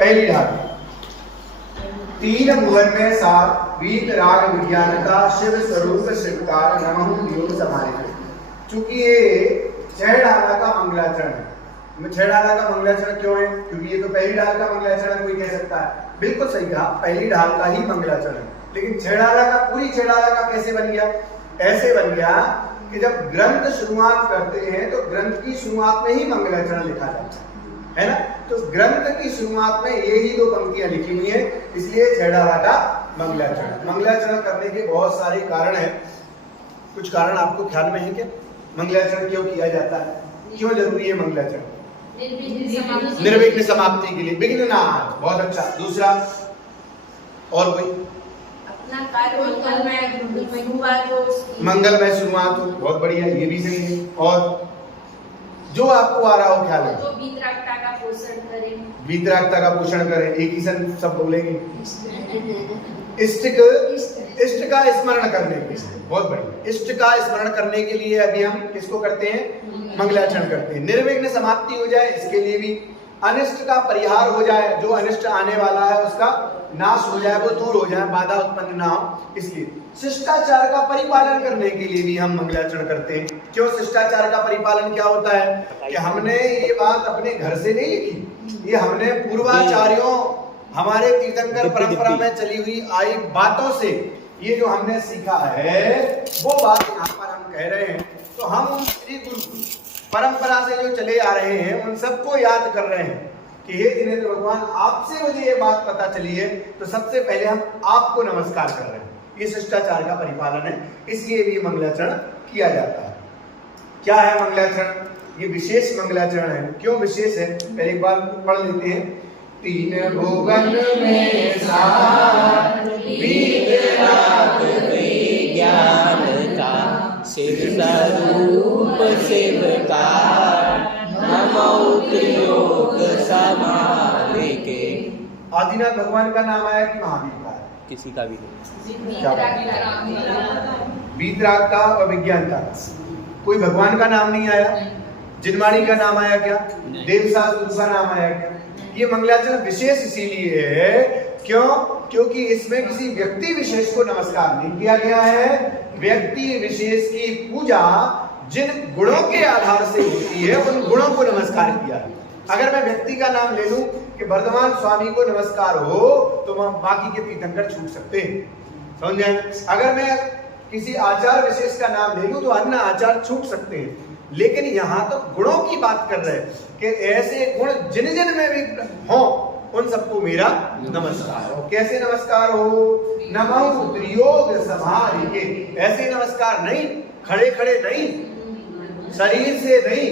पहली ढाल, तीन भुवन में सार वीत राग विज्ञान का शिव स्वरूप शिवकार नमः योग समाधि। चूंकि ये 6 ढाला का मंगलाचरण है, 6 ढाला का मंगलाचरण क्यों है? क्योंकि ये तो पहली ढाल का मंगलाचरण कोई कह सकता है, बिल्कुल सही कहा, पहली ढाल का ही मंगलाचरण है। लेकिन 6 ढाला का, पूरी 6 ढाला का कैसे बन गया? ऐसे बन गया कि जब ग्रंथ शुरुआत करते हैं तो ग्रंथ की शुरुआत में ही मंगलाचरण लिखा जाता है ना? तो ग्रंथ की शुरुआत में ये ही 2 पंक्तियां लिखी हुई है, इसलिए 6 ढाला का मंगलाचरण। मंगलाचरण करने के बहुत सारे कारण हैं, कुछ कारण आपको ख्याल में है क्या? मंगलाचरण क्यों किया जाता है, क्यों जरूरी है मंगलाचरण? निर्विघ्न समाप्ति के लिए, विघ्ननाश, बहुत अच्छा। दूसरा और कोई? अपना कार्य मंगलमय शुरुआत हो, बहुत बढ़िया, ये भी सही है। और जो आपको आ रहा हो ख्याल है, जो वीतरागता का पोषण करे, वीतरागता का पोषण करे, एक ही सब बोलेंगे, इष्ट का स्मरण करने के लिए, बहुत बढ़िया, इष्ट का स्मरण करने के लिए अभी हम किसको करते हैं? मंगलाचरण करते हैं। निर्विघ्न समाप्ति हो जाए इसके लिए भी, अनिष्ट का परिहार हो जाए, जो अनिष्ट आने वाला है उसका नाश हो जाए, वो दूर हो जाए, बाधा उत्पन्न ना हो, इसलिए। शिष्टाचार का परिपालन करने के लिए भी हम मंगलाचरण करते हैं। क्यों शिष्टाचार का परिपालन क्या होता है? कि हमने ये बात अपने घर से नहीं लिखी, ये हमने पूर्वाचार्यों, हमारे तीर्थंकर परंपरा में चली हुई आई बातों से ये जो हमने सीखा है वो बात यहाँ पर हम कह रहे हैं। तो हम उन श्री गुरु परंपरा से जो चले आ रहे हैं उन सबको याद कर रहे हैं कि हे जिनेंद्र भगवान, आपसे मुझे ये बात पता चली है, तो सबसे पहले हम आपको नमस्कार कर रहे हैं। ये शिष्टाचार का परिपालन है, इसलिए भी मंगलाचरण किया जाता है। क्या है मंगलाचरण? ये विशेष मंगलाचरण है। क्यों विशेष है? पहले एक बार पढ़ लेते हैं। तीन भुवन में सार वीतराग विज्ञान का शिव स्वरूप शिवकार नमो त्रिलोक समाधि के। आदिनाथ भगवान का नाम आया कि महावीर का? किसी का भी नहीं। वीतरागता और विज्ञानता, कोई भगवान का नाम नहीं आया। जिनवाणी का नाम आया क्या? देवसासुर का नाम आया क्या? ये मंगलाचरण विशेष इसीलिए है, क्यों? क्योंकि इसमें किसी व्यक्ति विशेष को नमस्कार नहीं किया गया है। व्यक्ति विशेष की पूजा जिन गुणों के आधार से होती है उन गुणों को नमस्कार किया है। अगर मैं व्यक्ति का नाम ले लूं कि वर्धमान स्वामी को नमस्कार हो, तो बाकी के तीर्थंकर छूट सकते हैं, समझे? अगर मैं किसी आचार विशेष का नाम ले लूं तो अन्य आचार छूट सकते हैं। लेकिन यहाँ तो गुणों की बात कर रहे हैं कि ऐसे गुण जिन जिन में भी हो उन सबको मेरा नमस्कार हो। कैसे नमस्कार हो? नमो त्रियोग समाधि के। ऐसे नमस्कार नहीं, खड़े खड़े नहीं, शरीर से नहीं,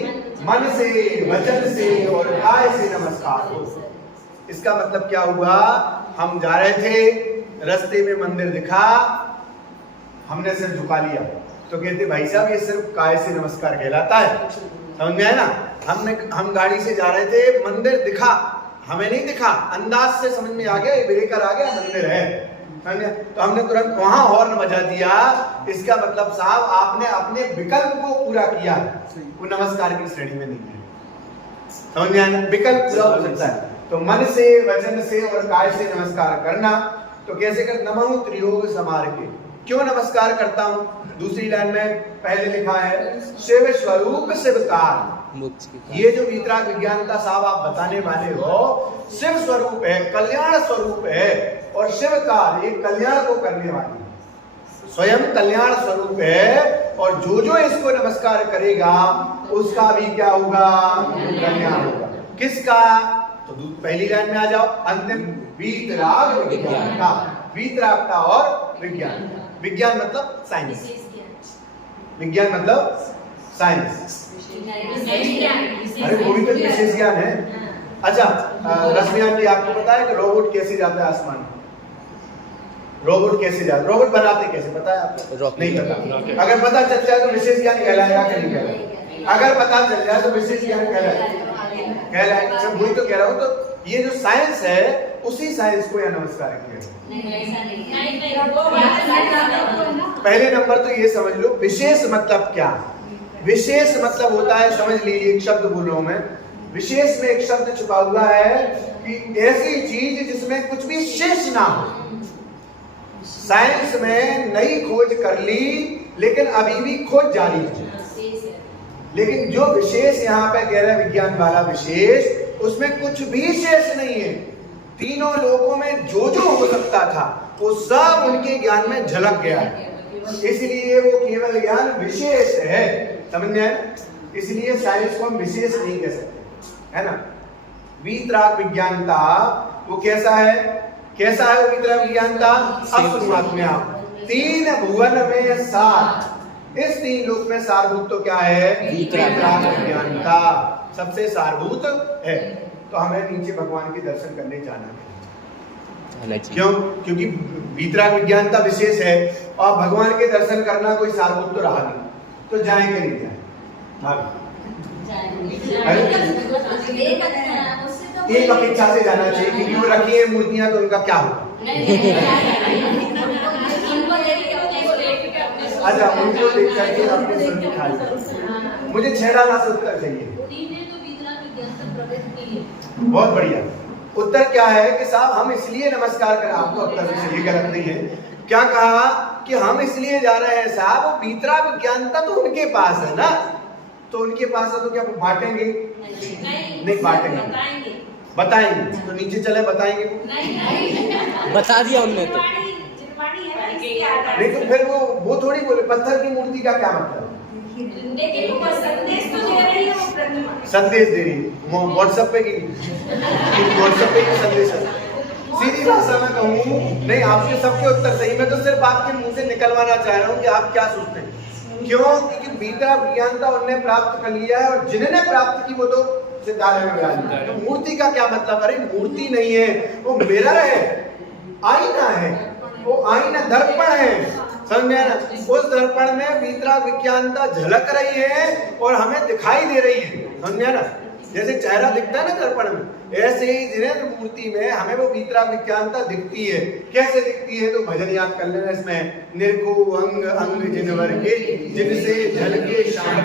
मन से, वचन से और काय से नमस्कार हो। इसका मतलब क्या हुआ? हम जा रहे थे, रास्ते में मंदिर दिखा, हमने सिर झुका लिया, तो कहते भाई साहब ये सिर्फ काय से नमस्कार कहलाता है, समझ में आया ना? हम गाड़ी से जा रहे थे, मंदिर दिखा, हमें नहीं दिखा, अंदाज से समझ में आ गया ये ब्रेकर आ गया, मंदिर है, समझे? तो हमने तुरंत वहां हॉर्न बजा दिया। इसका मतलब साहब आपने अपने विकल्प को पूरा किया, वो नमस्कार की श्रेणी में नहीं है, समझ में आया ना? विकल्प पूरा हो सकता है। तो मन से, वचन से और काय से नमस्कार करना। तो कैसे कर? नमो त्रियोग समाधि के। क्यों नमस्कार करता हूं? दूसरी लाइन में पहले लिखा है शिव स्वरूप शिवकार। ये जो वीतराग विज्ञान का साहब आप बताने वाले हो, शिव स्वरूप है, कल्याण स्वरूप है, और शिवकार ये कल्याण को करने वाली है, स्वयं कल्याण स्वरूप है। और जो जो इसको नमस्कार करेगा उसका भी क्या होगा? कल्याण होगा। किसका? तो पहली लाइन में आ जाओ, अंतिम वीतराग विज्ञान का। वीतरागता और विज्ञान, विज्ञान मतलब साइंस, विज्ञान मतलब साइंस, अरे वो भी तो विशेष ज्ञान है। अच्छा रश्मियां जी, आपको पता है कि रोबोट कैसे जाता है आसमान? रोबोट कैसे जाता है? रोबोट बनाते कैसे, पता है आपको? नहीं पता। अगर पता चल जाए तो विशेष ज्ञान कहलाएगा कि नहीं कहलाएगा? अगर पता चल जाए तो विशेष ज्ञान कहलाएगा। वही तो कह रहा हूँ। तो ये जो साइंस है उसी साइंस को यह नमस्कार किया। पहले नंबर तो ये समझ लो विशेष मतलब क्या। विशेष मतलब होता है, समझ लीजिए, एक शब्द बोल रहा हूं मैं, विशेष में एक शब्द छुपा हुआ है कि ऐसी चीज जिसमें कुछ भी शेष ना हो। साइंस में नई खोज कर ली, लेकिन अभी भी खोज जारी है। लेकिन जो विशेष यहाँ पे कह रहे हैं विज्ञान वाला विशेष, उसमें कुछ भी शेष नहीं है। तीनों लोकों में जो जो हो सकता था वो सब उनके ज्ञान में झलक गया है, इसलिए वो केवल ज्ञान विशेष है। समझ में आया? इसलिए साइंस को हम विशेष नहीं कह सकते, है ना। वीतराग विज्ञानता वो कैसा है? कैसा है वो वीतराग विज्ञानता? अब शुरुआत में आप 3 भुवन में सार, इस 3 लोक में सारभूत तो क्या है? वीतराग विज्ञानता सबसे सारभूत है। तो हमें नीचे भगवान के दर्शन करने जाना है। क्यों? क्योंकि वीतराग विज्ञानता विशेष है और भगवान के दर्शन करना कोई सारभूत तो रहा नहीं, तो जाएंगे नहीं जाए? एक अपेक्षा से जाना चाहिए, क्योंकि वो रखी है मूर्तियां, तो उनका क्या होगा? अच्छा, उनको देख करके अपने सुन के खाली। मुझे 6 डाला से उत्तर चाहिए। बहुत बढ़िया। उत्तर क्या है कि साहब हम इसलिए नमस्कार करें आपको, उत्तर भी सही गलत नहीं है। क्या कहा कि हम इसलिए जा रहे हैं साहब, वो वीतराग विज्ञानता तो उनके पास है ना, तो उनके पास है तो क्या बांटेंगे? नहीं बांटेंगे, बताएंगे। तो नीचे चले बताएंगे, बता दिया उनने तो। नहीं तो फिर वो थोड़ी बोले पत्थर की मूर्ति का क्या मतलब? संदेश दे रही व्हाट्सएप पे की, व्हाट्सएप पे संदेश है। सीधी भाषा में कहूँ, नहीं आपके सबके उत्तर सही, मैं तो सिर्फ आपके मुंह से निकलवाना चाह रहा हूँ कि आप क्या सोचते हैं। क्यों? क्योंकि वीतराग विज्ञानता उन्होंने प्राप्त कर लिया है, और जिन्होंने प्राप्त की वो तो सिद्धालय में विराजित है। तो मूर्ति का क्या मतलब? अरे मूर्ति नहीं है, वो मिरर है, आईना है, वो आईना दर्पण है। समझ में आया? उस दर्पण में वीतराग विज्ञानता झलक रही है और हमें दिखाई दे रही है। समझ में आया ना? जैसे चेहरा दिखता है ना दर्पण में, ऐसे ही जिनेन्द्र मूर्ति में हमें वो वीतराग विज्ञानता दिखती है। कैसे दिखती है? तो भजन याद कर लेना इसमें, निर्को अंग अंग जिनवर के, जिनसे झलके शाम।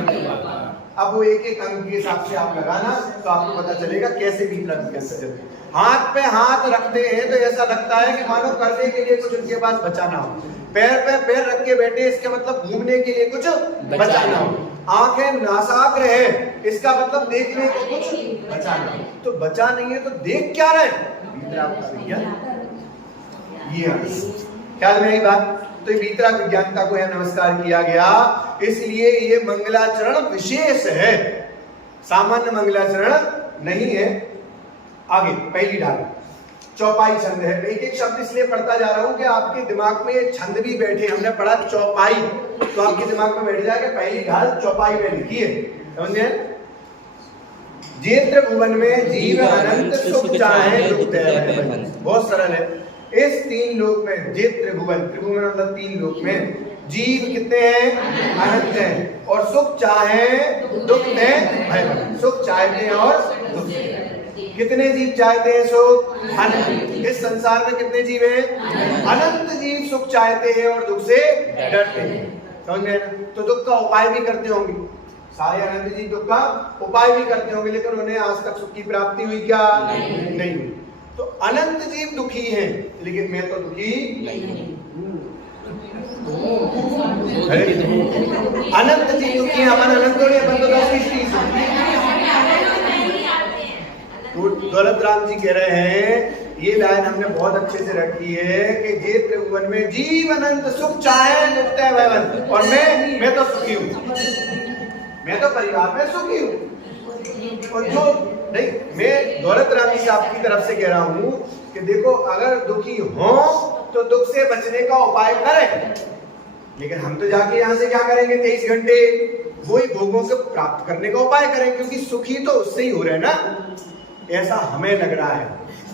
अब वो एक एक अंग के हिसाब से आप लगाना, तो आपको पता चलेगा कैसे वीतराग विज्ञानता चलती है। हाथ पे हाथ रखते हैं तो ऐसा लगता है कि मानो करने के लिए कुछ उनके पास बचा ना हो। पैर पे पैर रख के बैठे, इसका मतलब घूमने के लिए कुछ बचा ना हो। आंखें नासाग्र है, इसका मतलब देखने को कुछ बचा ना हो। तो बचा नहीं है तो देख क्या रहे? वीतराग का विज्ञान। ये ख्याल में आई बात? तो वीतराग विज्ञानता को यह नमस्कार किया गया, इसलिए ये मंगलाचरण विशेष है, सामान्य मंगलाचरण नहीं है। आगे पहली ढाल चौपाई छंद है। एक एक शब्द इसलिए पढ़ता जा रहा हूं कि आपके दिमाग में छंद भी बैठे। हमने पढ़ा चौपाई, तो आपके दिमाग में बैठ जाएगा। पहली ढाल चौपाई में लिखी है, समझे? जेत्र भुवन में जीव अनंत सुख चाहे दुख देह। बहुत सरल है। इस 3 लोक में जेत्र भुवन, त्रिभुवन मतलब 3 लोक में जीव कितने हैं? अनंत हैं। और सुख चाहे दुख देह। सुख चाहते हैं और दुख। कितने जीव चाहते हैं सुख? अनंत। इस संसार में कितने जीव हैं? अनंत जीव सुख चाहते हैं और दुख से डरते हैं। समझ में? तो दुख का उपाय भी करते होंगे सारे अनंत जीव, दुख का उपाय भी करते होंगे, लेकिन उन्हें आज तक सुख की प्राप्ति हुई क्या? नहीं हुई। तो अनंत जीव दुखी हैं, लेकिन मैं तो दुखी नहीं। अनंत जीव दुखी हैं, अपन अनंत थोड़ी, अपन तो 10-20 दौलत राम जी कह रहे हैं, ये लाइन हमने बहुत अच्छे से रखी है कि जे त्रिभुवन में जीव अनंत सुख चाहे दुख देह भयवंत। और मैं तो सुखी हूँ, मैं तो परिवार में सुखी हूँ। और जो नहीं, मैं दौलत राम जी आपकी तरफ से कह रहा हूँ कि देखो, अगर दुखी हो तो दुख से बचने का उपाय करें, लेकिन हम तो जाके यहाँ से क्या करेंगे? 23 घंटे वही भोगों से प्राप्त करने का उपाय करें, क्योंकि सुखी तो उससे ही हो रहे हैं ना, ऐसा हमें लग रहा है।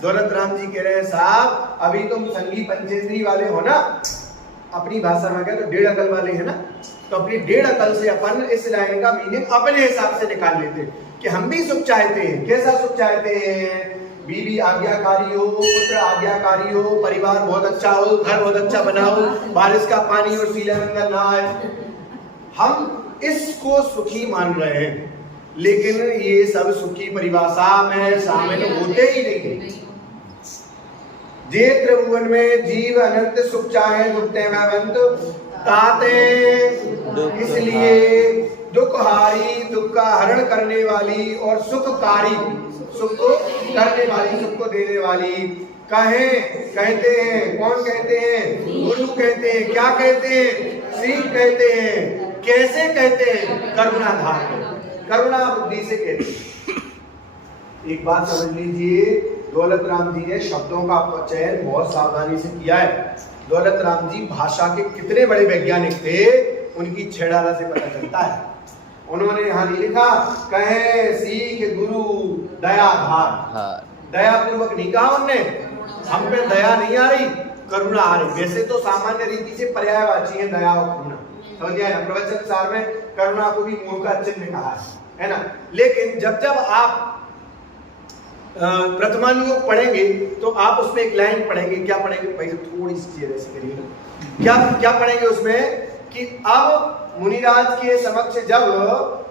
दौलत राम जी कह रहे हैं, साहब अभी तुम संगी पंचेंद्री वाले हो ना, अपनी भाषा में क्या तो 1.5 अकल वाले हैं ना, तो अपनी 1.5 अकल से अपन इस लाइन का मीनिंग अपने हिसाब से निकाल लेते कि हम भी सुख चाहते हैं। कैसा सुख चाहते हैं? बीवी आज्ञाकारी हो, पुत्र आज्ञाकारी हो, परिवार बहुत अच्छा हो, घर बहुत अच्छा बना हो, बारिश का पानी और सीलन ना आए। हम इसको सुखी मान रहे हैं, लेकिन ये सब सुखी परिभाषा में शामिल होते ही नहीं। जे त्रिभुवन में जीव अनंत सुख चाहे दुखते में बंत ताते, इसलिए दुखहारी, दुख का हरण करने वाली और सुखकारी, सुख को करने वाली, सुख को देने वाली कहते हैं। कौन कहते हैं? गुरु कहते हैं। क्या कहते हैं? सीख कहते हैं। कैसे कहते हैं? करुणाधार, करुणा बुद्धि से कहते हैं। एक बात समझ लीजिए, दौलत राम जी ने शब्दों का चयन बहुत सावधानी से किया है। दौलत राम जी भाषा के कितने बड़े वैज्ञानिक थे, उनकी छेड़ाला से पता चलता है। उन्होंने यहाँ नहीं लिखा कहे सीख गुरु दयाधार, दया पूर्वक नहीं कहा उनने। हम पे दया नहीं आ रही, करुणा आ रही। वैसे तो सामान्य रीति से पर्यायवाची है दया और करुणा, समझ गया ना। प्रवचन सार में करुणा को भी मुंह का चिन्ह कहा है ना। लेकिन जब जब आप प्रथमानुयोग पढ़ेंगे तो आप उसमें एक लाइन पढ़ेंगे। क्या पढ़ेंगे? भाई थोड़ी सी चीज ऐसी करिए। क्या पढ़ेंगे उसमें कि अब मुनिराज के समक्ष जब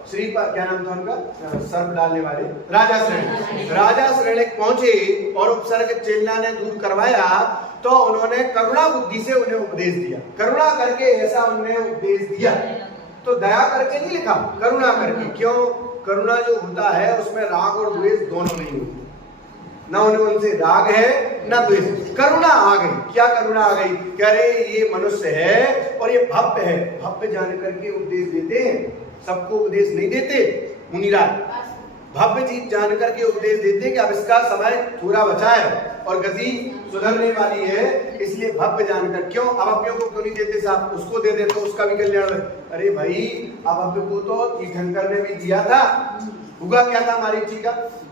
श्री क्या नाम था उनका, सर्प डालने वाले राजा श्रेणिक पहुंचे और उपसर्ग चेलना ने दूर करवाया, तो उन्होंने करुणा बुद्धि से उन्हें उपदेश दिया। करुणा करके ऐसा उन्हें उपदेश दिया, तो दया करके नहीं लिखा, करुणा करके। क्यों? करुणा जो होता है उसमें राग और द्वेष दोनों नहीं होते। ना उनसे राग है ना द्वेष, करुणा आ गई। क्या करुणा आ गई? कह रहे ये मनुष्य है और ये भव्य है। भव्य जान करके उपदेश देते हैं, सबको उपदेश नहीं देते। मुनिराज भव्य चीज जान करके उपदेश देते हैं कि अब इसका समय थोड़ा बचा है और गति सुधरने वाली है, इसलिए भव्य जानकर। क्यों अभव्यों को क्यों नहीं देते साहब? उसको दे देते तो उसका भी कल्याण है। अरे भाई अभव्य को तो तीर्थंकर ने भी दिया था। हुआ क्या था? मारीची का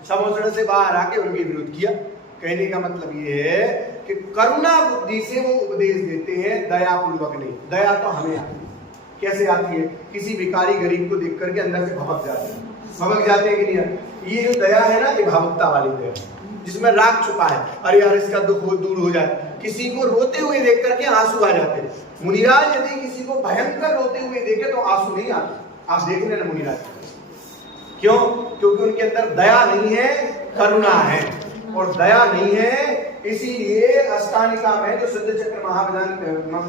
समुद्र से बाहर आके उनके विरोध किया। कहने का मतलब ये है कि करुणा बुद्धि से वो उपदेश देते हैं, दया पूर्वक नहीं। दया तो हमें आती है। कैसे आती है? किसी भिखारी गरीब को देख करके अंदर से भभक जाते हैं कि नहीं? ये जो दया है ना, ये भावुकता वाली दया, जिसमें राग छुपा है। अरे यार इसका दुख दूर हो जाए। किसी को रोते हुए देख करके आंसू आ जाते हैं। मुनिराज यदि किसी को भयंकर रोते हुए देखे तो आंसू नहीं आते। आप देख लेना मुनिराज। क्यों? क्योंकि उनके अंदर दया नहीं है, करुणा है। और दया नहीं है, इसीलिए अष्टानिका में जो सिद्ध चक्र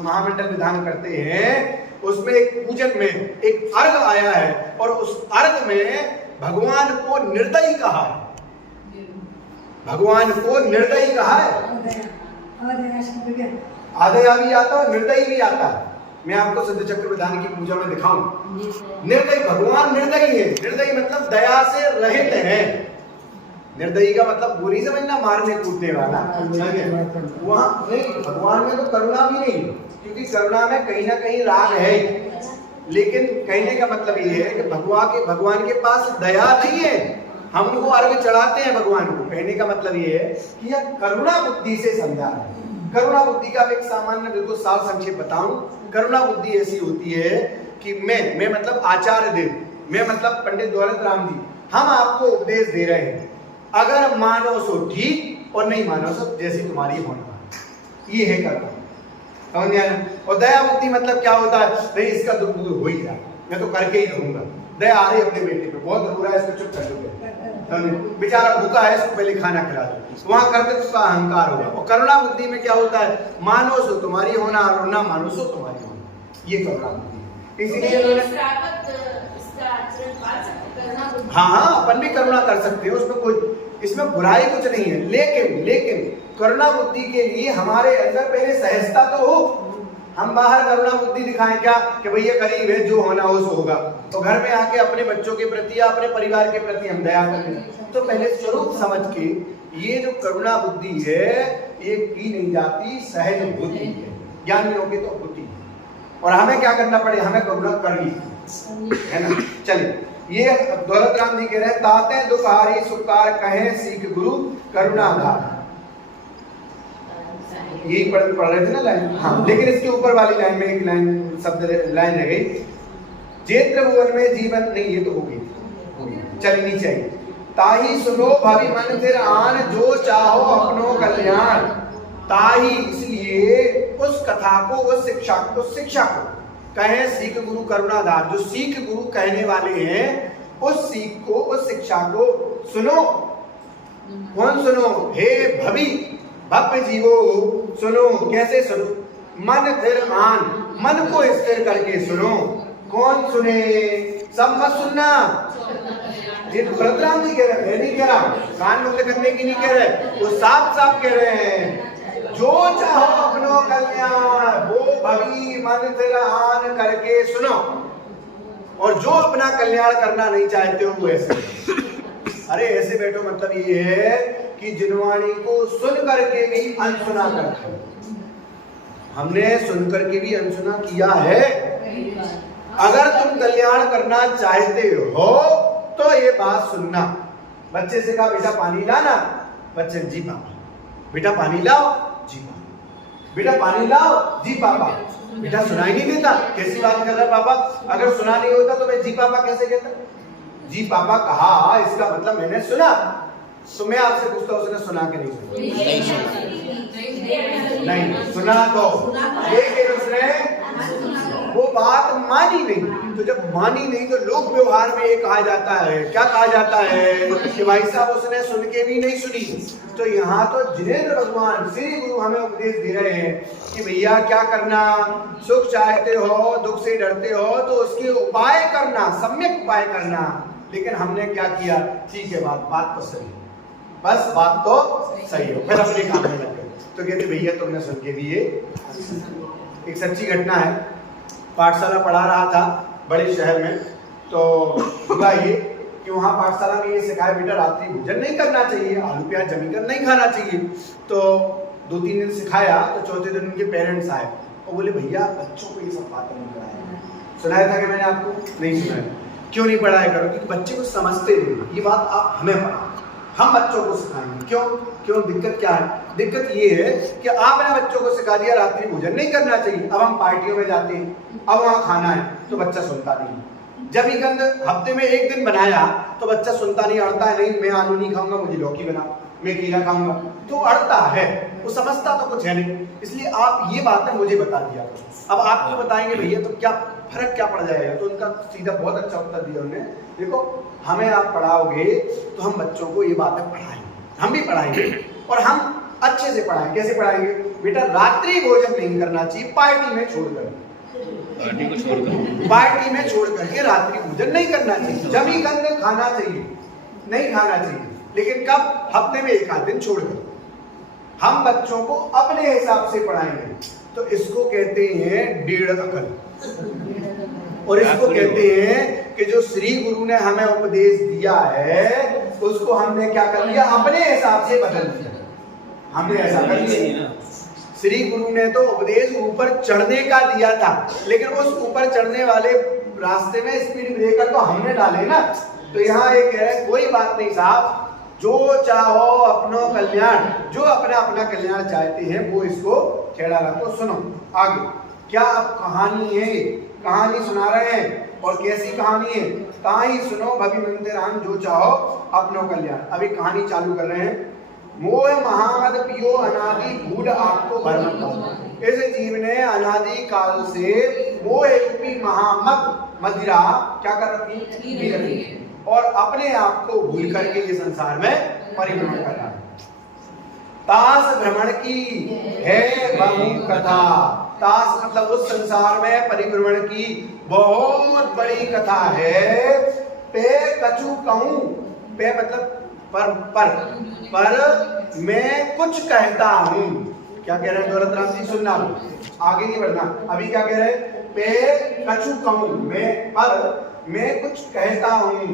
महामंडल विधान करते हैं, उसमें एक पूजन में एक अर्घ आया है और उस अर्घ में भगवान को निर्दयी कहा है। भगवान को निर्दयी कहा है। आदया भी आता है, निर्दयी भी आता है। मैं आपको सिद्ध चक्र विधान की पूजा में दिखाऊं। निर्दयी, भगवान निर्दयी है। निर्दयी मतलब दया से रहित है। निर्दयी का मतलब बुरी समझना, मारने कूटने वाला। वहाँ नहीं, भगवान में तो करुणा भी नहीं, क्योंकि करुणा में कहीं ना कहीं राग है। लेकिन कहने का मतलब ये है कि भगवान के पास दया नहीं है। हम उनको अर्घ चढ़ाते हैं भगवान को। कहने का मतलब ये है कि यह करुणा बुद्धि से समझा है। करुणा बुद्धि का एक सामान्य बिल्कुल सार संक्षेप बताऊं। करुणा बुद्धि ऐसी होती है कि मैं मतलब आचार्य देव, मैं मतलब पंडित दौलत राम जी, हम आपको उपदेश दे रहे हैं। अगर मानो सो ठीक और नहीं मानो सो जैसी तुम्हारी होना। ये है करुणा, समझ आया? और दया बुद्धि मतलब क्या होता है? नहीं इसका दुख दूर हो ही जाए, मैं तो करके ही रहूंगा। दया आ रही अपने बेटे पे, बहुत रो रहा है, इसको चुप कर दो, बेचारा भूखा है, इसको पहले खाना खिला दो। वहां करते तो उसका अहंकार होगा। और करुणा बुद्धि में क्या होता है? मानो सो तुम्हारी होना और ना मानो सो तुम्हारी होना। ये करुणा बुद्धि है। इसीलिए हाँ, अपन भी करुणा कर सकते हैं, उसमें कोई, इसमें बुराई कुछ नहीं है। लेकिन करुणा बुद्धि के लिए हमारे अंदर पहले सहजता तो हो। हम बाहर करुणा बुद्धि दिखाएं क्या कि भैया गरीब है, जो होना हो सो होगा, तो घर में आके अपने बच्चों के प्रति या अपने परिवार के प्रति हम दया करें। तो पहले स्वरूप समझ के ये जो करुणा बुद्धि है ये की नहीं जाती, सहज बुद्धि है। ज्ञानियों की तो बुद्धि है। और हमें क्या करना पड़े? हमें करुणा करनी है ना। चलिए, ये दौलत राम जी कह रहे हैं, ताते दुखारी सुकार कहे सीख गुरु करुणाधार। यही पढ़ रहे थे ना लाइन। हाँ, लेकिन इसके ऊपर वाली लाइन में एक लाइन रह गई। जेत्र भुवन में जीवन नहीं, ये तो हो गई। चलिए नीचे आइए। ताही सुनो भावी मन फिर आन, जो चाहो अपनो कल्याण। ताही, इसलिए उस कथा को, उस शिक्षा को कहे सीख गुरु करुणाधार। जो सीख गुरु कहने वाले हैं, उस सीख को, उस शिक्षा को सुनो। कौन सुनो? हे भवी, भव्य जीवो सुनो, कैसे सुनो? मन फिर आन, मन को स्थिर करके सुनो। कौन सुने? सब मत सुनना। ये बलराम जी कह रहे हैं, मैं नहीं कह रहा, कान बंद करने की नहीं कह रहे, वो साफ साफ कह रहे हैं, जो चाहो अपनो कल्याण वो भवी मन फिर आन करके सुनो, और जो अपना कल्याण करना नहीं चाहते हो वो ऐसे। अरे ऐसे बैठो मतलब ये है कि जिनवाणी को सुन करके भी अनसुना करते हो। हमने सुन करके भी अनसुना किया है। अगर तुम कल्याण करना चाहते हो तो ये बात सुनना। बच्चे से कहा बेटा पानी लाना, बच्चे जी पापा। बेटा पानी लाओ, जी पापा। बेटा पानी लाओ, जी पापा। बेटा सुनाई नहीं देता, कैसी बात कर रहा है पापा? अगर सुना नहीं होता तो मैं जी पापा कैसे कहता? जी पापा कहा इसका मतलब मैंने सुना। तो मैं आपसे पूछता हूँ उसने सुना के नहीं सुना? नहीं सुना। तो लेकिन उसने वो बात मानी नहीं। तो जब मानी नहीं तो लोक व्यवहार में ये कहा जाता है, क्या कहा जाता है कि भाई साहब उसने सुन के भी नहीं सुनी। तो यहाँ तो जिनेंद्र भगवान श्री गुरु हमें उपदेश दे रहे हैं कि भैया क्या करना, सुख चाहते हो, दुख से डरते हो तो उसके उपाय करना, सम्यक उपाय करना। लेकिन हमने क्या किया? ठीक है बात तो सही, बस बात तो सही हो, फिर अपने काम में लग गए। तो कहते भैया तुमने सुन के भी ये एक सच्ची घटना है। पाठशाला पढ़ा रहा था बड़े शहर में, तो हुआ ये कि वहाँ पाठशाला में ये सिखाया बेटा रात्रि भोजन नहीं करना चाहिए, आलू प्याज जमीकर नहीं खाना चाहिए। तो 2-3 दिन सिखाया, तो चौथे दिन उनके पेरेंट्स आए और बोले भैया बच्चों को ये सब बातें नहीं कराया। सुनाया था कि मैंने आपको? नहीं सुनाया। क्यों नहीं पढ़ाया करो? क्योंकि बच्चे को समझते नहीं। ये बात आप हमें पढ़ाओ, हम बच्चों को सिखाएंगे। क्यों दिक्कत क्या है? दिक्कत ये है कि आपने बच्चों को सिखा दिया रात्रि भोजन नहीं करना चाहिए। अब हम पार्टियों में जाते हैं, अब वहाँ खाना है तो बच्चा सुनता नहीं। जब ये गंद हफ्ते में 1 दिन बनाया तो बच्चा सुनता नहीं, अड़ता है, नहीं मैं आलू नहीं खाऊंगा, मुझे लौकी बना, मैं खीरा खाऊंगा। तो अड़ता है, वो समझता तो कुछ है नहीं। इसलिए आप ये बातें मुझे बता दिया। अब आपको बताएंगे भैया तो क्या फर्क क्या पड़ जाएगा? तो उनका सीधा बहुत अच्छा उत्तर दिया उन्होंने, देखो हमें आप पढ़ाओगे तो हम बच्चों को ये बातें पढ़ाएंगे, हम भी पढ़ाएंगे और हम अच्छे से पढ़ाएंगे। कैसे पढ़ाएंगे? बेटा रात्रि भोजन नहीं करना चाहिए, पार्टी में छोड़कर, पार्टी में छोड़ करके रात्रि भोजन नहीं करना चाहिए। जब ही गंद खाना चाहिए, नहीं खाना चाहिए, लेकिन कब? हफ्ते में 1 आध दिन छोड़कर। हम बच्चों को अपने हिसाब से पढ़ाएंगे। तो इसको कहते हैं 1.5 अकल, और इसको कहते हैं कि जो श्री गुरु ने हमें उपदेश दिया है उसको हमने क्या कर लिया? अपने हिसाब से बदल दिया। हमने ऐसा कर लिया। श्री गुरु ने तो उपदेश ऊपर चढ़ने का दिया था, लेकिन उस ऊपर चढ़ने वाले रास्ते में स्पीड ब्रेकर तो हमने डाले ना। तो यहाँ एक है, कोई बात नहीं साहब, जो चाहो अपनो कल्याण, जो अपना कल्याण चाहते हैं वो इसको छेड़ा रखो। सुनो आगे क्या अब कहानी है, कहानी सुना रहे हैं। और कैसी कहानी है? ताही सुनो भवि मंदिरान, जो चाहो अपनो कल्याण। अभी कहानी चालू कर रहे हैं। मोह महामद पियो अनादि भूल आपको भरम। इस जीव ने अनादि काल से मोह रूपी महामद मदिरा क्या कर रखी? और अपने आप को भूल करके ये संसार में परिभ्रमण कर रहा है। तास भ्रमण की है बहु कथा। तास मतलब उस संसार में परिभ्रमण की बहुत बड़ी कथा है। पे कछु कहूं, पे मतलब पर मैं कुछ कहता हूं। क्या कह रहे हैं दौलत राम जी? सुनना, आगे नहीं बढ़ना। अभी क्या कह रहे हैं? पे कछु कहूं, मैं कुछ कहता हूं।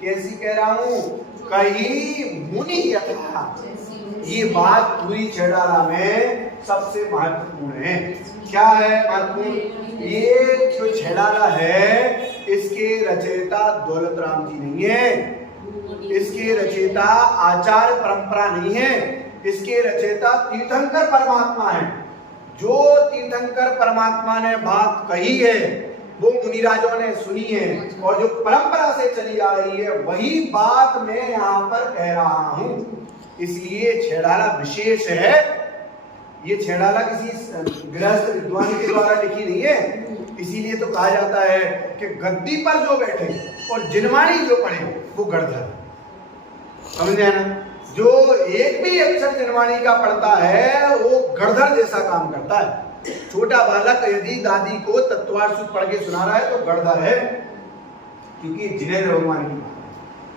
कैसी कह रहा हूं? कही मुनि यथा। ये बात पूरी छेड़ाला में सबसे महत्वपूर्ण है। क्या है महत्वपूर्ण? ये जो छेड़ाला है इसके रचयिता दौलत राम जी नहीं है, इसके रचयिता आचार्य परंपरा नहीं है, इसके रचयिता तीर्थंकर परमात्मा है। जो तीर्थंकर परमात्मा ने बात कही है वो मुनिराजों ने सुनी है, और जो परंपरा से चली आ रही है वही बात मैं यहाँ पर कह रहा हूँ। इसलिए छेड़ाला विशेष है। ये छेड़ाला किसी गृहस्थ विद्वान के द्वारा लिखी नहीं है। इसीलिए तो कहा जाता है कि गद्दी पर जो बैठे और जिनवाणी जो पढ़े वो गढ़धर। समझ में आना? जो एक भी अक्षर जिनवाणी का पढ़ता है वो गणधर जैसा काम करता है। छोटा बालक यदि दादी को तत्वार सूत्र पढ़ के सुना रहा है तो गणधर है, क्योंकि जिनेंद्र भगवान की बात है,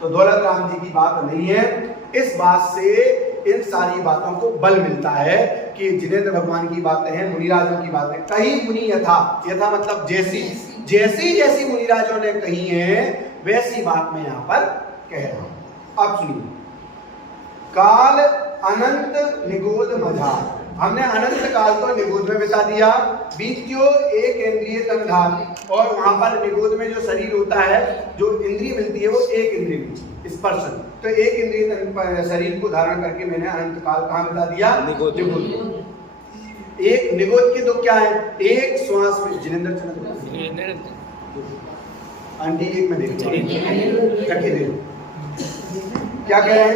तो दौलत राम जी की बात नहीं है। इस बात से इन सारी बातों को बल मिलता है कि जिनेंद्र भगवान की बातें हैं, मुनिराजों की बातें। कहीं मुनि यथा, यथा मतलब जैसी मुनिराजों ने कही है वैसी बात मैं यहाँ पर कह रहा हूं। अब सुनिए, काल अनंत निगोद मझार, हमने अनंत काल को निगोद में बिता दिया। बीत्यो एक इंद्रिय तंधार, और वहां पर निगोद में जो शरीर होता है, जो इंद्रिय मिलती है वो एक इंद्रिय मिलती है, स्पर्शन। तो एक इंद्रिय शरीर को धारण करके मैंने अनंत काल कहाँ बिता दिया? निगोद। एक निगोद के दो क्या है? एक श्वास में जिनेंद्र चंद्र आंटी एक में देखिए क्या कह रहे हैं?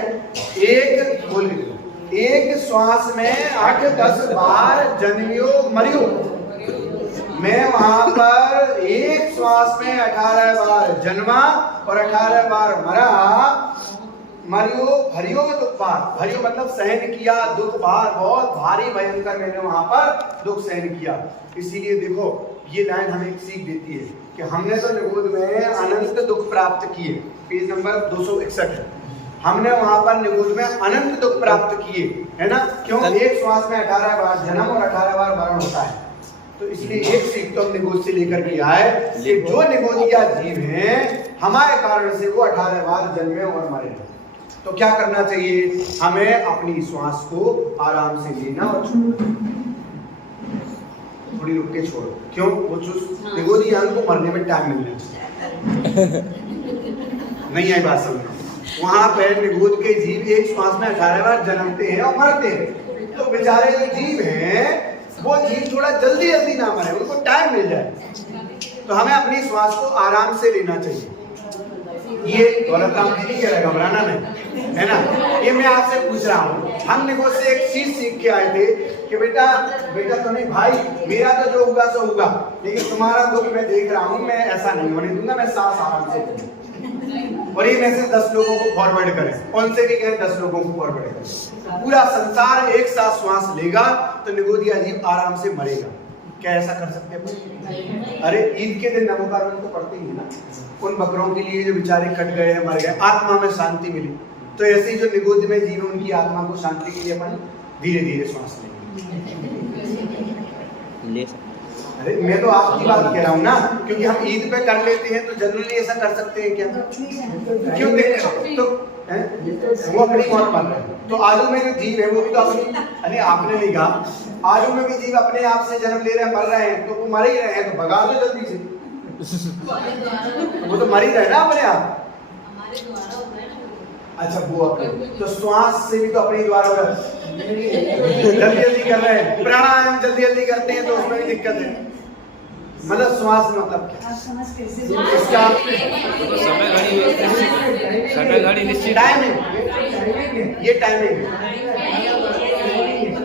एक बोल, एक श्वास में 8-10 बार जन्मियो मरियो। मैं वहां पर एक श्वास में 18 बार जन्मा और 18 बार मरा। मरियो भरियो दुख बार, भरियो मतलब सहन किया, दुख बार बहुत भारी भयंकर मैंने वहां पर दुख सहन किया। इसीलिए देखो ये लाइन हमें एक सीख देती है कि हमने तो निगोद में अनंत दुख प्राप्त किए, पेज नंबर 261 है। हमने वहां पर निगोद में अनंत दुख प्राप्त किए, है ना? क्यों? एक श्वास में 18 बार जन्म और 18 बार मरण होता है। तो इसलिए एक सीख तो हम निगोद से लेकर के आए कि जो निगोदिया जीव हैं हमारे कारण से वो 18 बार जन्मे और मरे। तो क्या करना चाहिए? हमें अपनी श्वास को आराम से लेना और छोड़ना, थोड़ी रुक के छोड़ो। क्यों? वो निगोदिया को मरने में टाइम मिलना चाहिए। नहीं आई बात समझ? वहां पर निगोद के जीव एक श्वास में 18 बार जन्मते हैं और मरते हैं। तो बेचारे जो जीव हैं वो जीव थोड़ा जल्दी ना मरे, उनको टाइम मिल जाए। तो हमें अपनी श्वास को आराम से लेना चाहिए। ये दौलत राम जी नहीं कह रहे, घबराना नहीं, है ना? ये मैं आपसे पूछ रहा हूँ। हम निगोद से एक चीज सीख के आए थे कि बेटा तो नहीं भाई, मेरा तो जो होगा सो होगा, लेकिन तुम्हारा दुख मैं देख रहा हूँ, मैं ऐसा नहीं होने दूंगा, मैं सांस आराम से लूंगा। और ये मैसेज 10 लोगों को फॉरवर्ड करें, कौन से भी कहें 10 लोगों को फॉरवर्ड करें। पूरा संसार एक साथ श्वास लेगा तो निगोदिया जीव आराम से मरेगा। क्या ऐसा कर सकते हैं? अरे ईद के दिन नमोकार तो पढ़ते ही ना, उन बकरों के लिए जो बेचारे कट गए हैं, मर गए, आत्मा में शांति मिली। तो ऐसे ही जो निगोद में जीव उनकी आत्मा को शांति के लिए अपन धीरे धीरे श्वास ले सकते। अरे मैं तो आपकी बात कह रहा हूँ ना, क्योंकि हम ईद पे कर लेते हैं तो जनरली ऐसा कर सकते हैं क्या? क्यों देख रहे तो वो अपनी मौत मर रहे हैं। तो आलू में जो जीव है वो भी तो अपनी, अरे आपने नहीं कहा, आलू में भी जीव अपने आप से जन्म ले रहे हैं, मर रहे हैं, तो वो मर ही रहे हैं, तो भगा दो जल्दी से। वो तो मर ही रहे ना अपने आप। अच्छा वो अपने, तो श्वास से भी तो अपने द्वारा जल्दी कर रहे हैं, प्राणायाम जल्दी करते हैं तो उसमें भी दिक्कत है। मतलब श्वास मतलब क्या? इसका समय घड़ी निश्चित, टाइमिंग, ये टाइमिंग।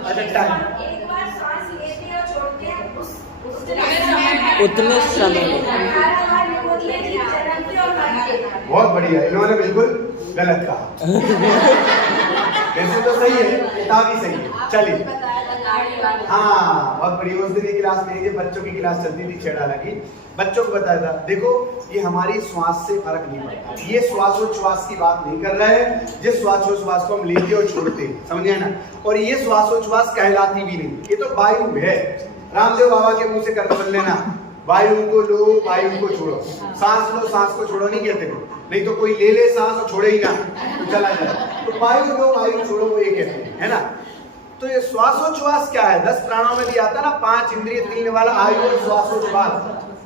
अच्छा टाइम, एक बार सांस लेते और छोड़ते हैं उतने समय बहुत बढ़िया, इन्होंने बिल्कुल गलत कहा। वैसे तो सही है, किताब ही सही है। चलिए हाँ, बहुत बड़ी। उस दिन की क्लास में बच्चों की क्लास चलती थी, छेड़ा लगी, बच्चों को बताया था, देखो ये हमारी श्वास से फर्क नहीं पड़ता। ये श्वासोच्छ्वास की बात नहीं कर रहे हैं, जिस श्वासोच्छ्वास को हम लेते और छोड़ते हैं, समझे ना? और ये श्वासोच्छ्वास कहलाती भी नहीं, ये तो वायु है। रामदेव बाबा के मुंह से कर सुन लेना, वायु को लो, वायु को छोड़ो, सांस लो, सांस को छोड़ो नहीं कहते को, नहीं तो कोई ले सांस और छोड़े ही ना तो चला जाए। तो वायु लो, वायु छोड़ो, वो ये कहते हैं, है ना? तो ये श्वासोच्छ्वास क्या है? 10 प्राणों में भी आता ना, 5 इंद्रिय तीन वाला आयु और श्वासोच्छ्वास,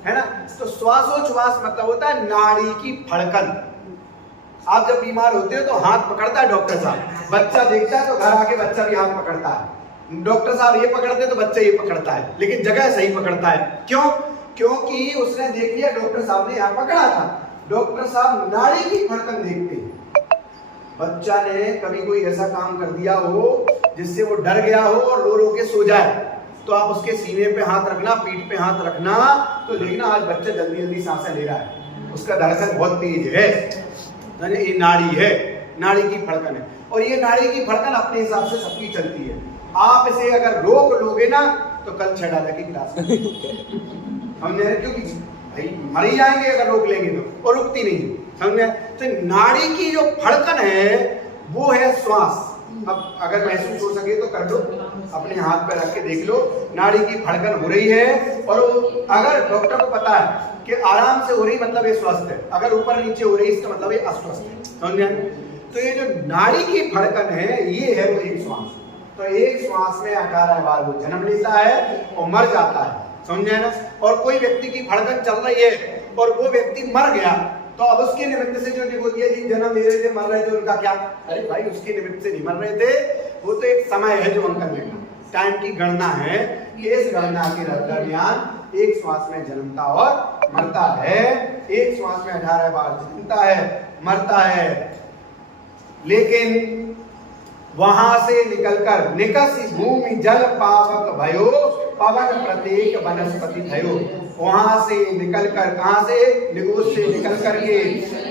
है ना? तो श्वासोच्छ्वास मतलब होता है नाड़ी की फड़कन। आप जब बीमार होते हो तो हाथ पकड़ता है डॉक्टर साहब, बच्चा देखता है तो घर आके बच्चा भी हाथ पकड़ता है, डॉक्टर साहब ये पकड़ते तो बच्चा ये पकड़ता है, लेकिन जगह सही पकड़ता है। क्यों? क्योंकि उसने देख लिया डॉक्टर साहब ने यहाँ पकड़ा था, डॉक्टर साहब नाड़ी की फड़कन देखते हैं। बच्चा ने कभी कोई ऐसा काम कर दिया हो जिससे वो डर गया हो और रो रो के सो जाए, तो आप उसके सीने पे हाथ रखना, पीठ पे हाथ रखना, तो देखना आज बच्चा जल्दी सांसें ले रहा है, उसका धड़कन बहुत तेज है, ये नाड़ी है, नाड़ी की फड़कन है। और ये नाड़ी की धड़कन अपने हिसाब से सबकी चलती है। आप इसे अगर रोक लोगे ना तो कल छड़ा लगी क्लास में हमने, क्योंकि भाई मर ही जाएंगे अगर रोक लेंगे तो, और रुकती नहीं, समझे। तो नाड़ी की जो धड़कन है वो है श्वास। अब अगर महसूस हो सके तो कर लो, अपने हाथ पे रख के देख लो, नाड़ी की धड़कन हो रही है, और अगर डॉक्टर को पता है कि आराम से हो रही मतलब ये स्वस्थ है, अगर ऊपर नीचे हो रही इसका मतलब ये अस्वस्थ है, समझे। तो ये जो नाड़ी की धड़कन है ये है वो एक श्वास। तो एक श्वास में 18 बार वो जन्म लेता है और मर जाता है, समझे ना। और कोई व्यक्ति की धड़कन चल रही है और वो व्यक्ति मर गया तो अब उसके निमित्त से जो निगोदिया जी जन्म ले रहे थे, मर रहे थे, उनका क्या? अरे भाई उसके निमित्त से नहीं मर रहे थे, वो तो एक समय है जो अंकन लेना, टाइम की गणना है। इस गणना के दरमियान एक श्वास में जन्मता और मरता है, एक श्वास में 18 बार जन्मता है, मरता है, लेकिन वहां से निकलकर निकसी भूमि जल पावक भयो पवन प्रत्येक वनस्पति भयो। वहां से निकलकर, कहां से? निगोद से निकल करके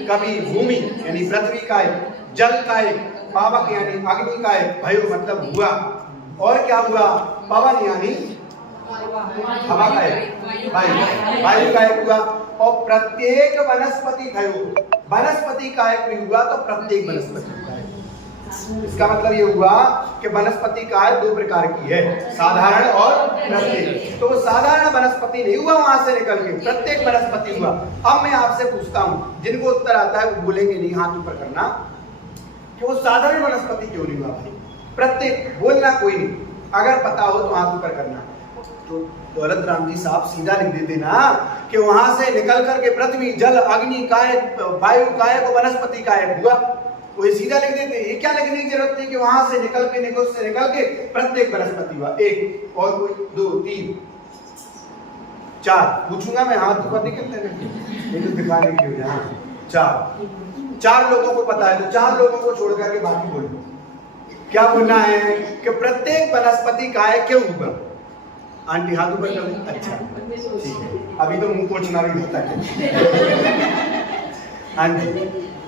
कभी भूमि यानी पृथ्वी का एक, जल का एक, पावक यानी अग्नि का एक, भयो मतलब हुआ, और क्या हुआ? पवन यानी हवा का एक, वायु का एक हुआ, और प्रत्येक वनस्पति भयो, वनस्पति का एक भी हुआ तो प्रत्येक वनस्पति का एक। इसका मतलब ये हुआ कि वनस्पति काय 2 प्रकार की है, साधारण और प्रत्येक। तो साधारण वनस्पति नहीं हुआ वहां से निकल के, प्रत्येक वनस्पति हुआ। अब मैं आपसे पूछता हूं, जिनको उत्तर आता है वो बोलेंगे नहीं, हाथ ऊपर करना, कि वो साधारण वनस्पति क्यों नहीं हुआ भाई? प्रत्येक बोलना कोई नहीं, अगर पता हो तो हाथ ऊपर करना। तो दौलत राम जी साहब सीधा लिख देते ना कि वहां से निकल करके पृथ्वी जल अग्नि कायक वायु कायक वनस्पति कायक हुआ, वो सीधा लिख देते। ये क्या लिखने की जरूरत थी कि वहां से निकल के निगोद से निकल के प्रत्येक वनस्पति हुआ। एक और कोई 2 3 4 पूछूंगा मैं, हाथ ऊपर नहीं करते ये तो दिखाने की हो जाए। 4 लोगों को पता है तो 4 लोगों को छोड़ करके बाकी बोलो। क्या बोलना है कि प्रत्येक वनस्पति काय क्यों हुआ? आंटी हाथ ऊपर कर। अच्छा ठीक है, अभी तो मुंह पोछना भी होता है। हाँ जी,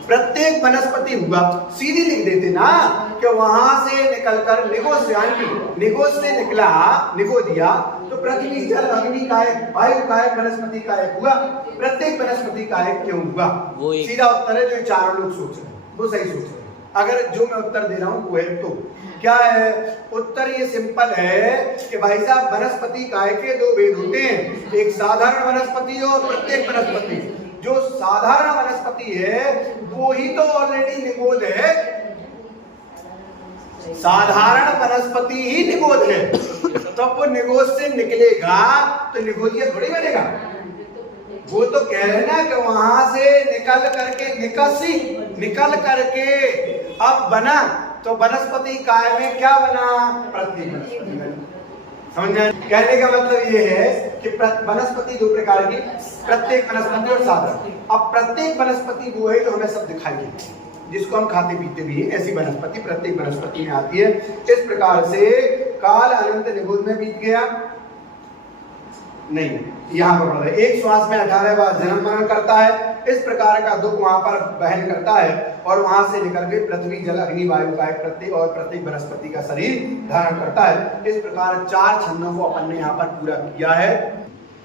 प्रत्येक वनस्पति हुआ, सीधी लिख देते ना कि वहां से निकलकर निगोद से, निगोद से निकला, निगोदिया तो पृथ्वी जल अग्नि कायक वायु कायक वनस्पति कायक हुआ। प्रत्येक वनस्पति कायक क्यों हुआ? सीधा उत्तर है जो 4 लोग सोच रहे हैं, वो सही सोच रहे हैं। अगर जो मैं उत्तर दे रहा हूं वो है, तो क्या है उत्तर? ये सिंपल है कि भाई साहब वनस्पति काय के 2 भेद होते हैं, एक साधारण वनस्पति और प्रत्येक वनस्पति। जो साधारण वनस्पति है वो ही तो ऑलरेडी निगोद है, साधारण वनस्पति ही निगोद है, तो वो निगोद से निकलेगा तो निगोदिया थोड़ी बनेगा। वो तो कह रहे ना कि वहां से निकल करके निकल करके अब बना, तो वनस्पति काय में क्या बना? प्रत्येक वनस्पति बना। समझ? कहने का मतलब ये है कि वनस्पति 2 प्रकार की, प्रत्येक वनस्पति और साधारण। अब प्रत्येक वनस्पति वो है जो हमें सब दिखाई देती है, जिसको हम खाते पीते भी हैं, ऐसी वनस्पति प्रत्येक वनस्पति में आती है। इस प्रकार से काल अनंत निगोद में बीत गया नहीं, यहाँ पर बोल एक श्वास में 18 बार जन्म मरण करता है, इस प्रकार का दुख वहां पर बहन करता है, और वहां से निकल के पृथ्वी जल अग्नि वायु का प्रत्येक और प्रत्येक वनस्पति का शरीर धारण करता है। इस प्रकार 4 छंदों को अपन ने यहाँ पर पूरा किया है।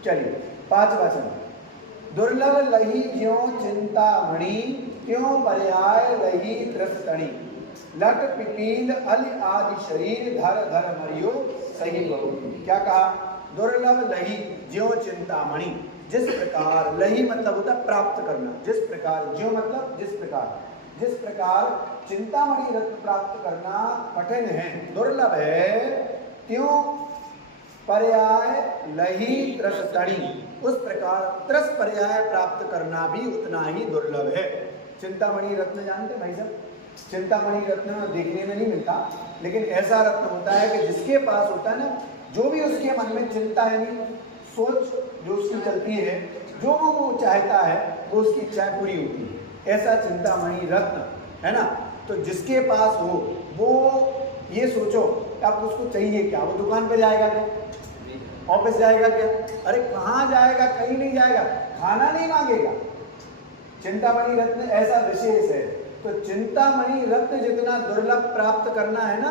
चलिए 5वां छंद। दुर्लभ लही ज्यों चिंतामणि, त्यों पर्याय लही त्रस्तणि, लट पिपील अल आदि शरीर, धर धर मरियो सही बहु। क्या कहा? दुर्लभ लही ज्यों चिंतामणि, जिस प्रकार, लही मतलब होता है प्राप्त करना, जिस प्रकार, ज्यों मतलब जिस प्रकार, जिस प्रकार चिंतामणि रत्न प्राप्त करना कठिन है, दुर्लभ है, त्यों पर्याय लही त्रस्तणि, उस प्रकार त्रस पर्याय प्राप्त करना भी उतना ही दुर्लभ है। चिंतामणि रत्न जानते भाई साहब? चिंतामणि रत्न देखने में नहीं मिलता, लेकिन ऐसा रत्न होता है कि जिसके पास होता है ना, जो भी उसके मन में चिंता है, सोच जो उसकी चलती है, जो वो चाहता है वो उसकी इच्छा पूरी होती है। ऐसा चिंतामणि रत्न है ना, तो जिसके पास हो वो ये सोचो अब उसको चाहिए क्या? वो दुकान पे जाएगा क्या? ऑफिस जाएगा क्या? अरे कहाँ जाएगा? कहीं नहीं जाएगा, खाना नहीं मांगेगा। चिंतामणि रत्न ऐसा विशेष है तो चिंतामणि रत्न जितना दुर्लभ प्राप्त करना है ना,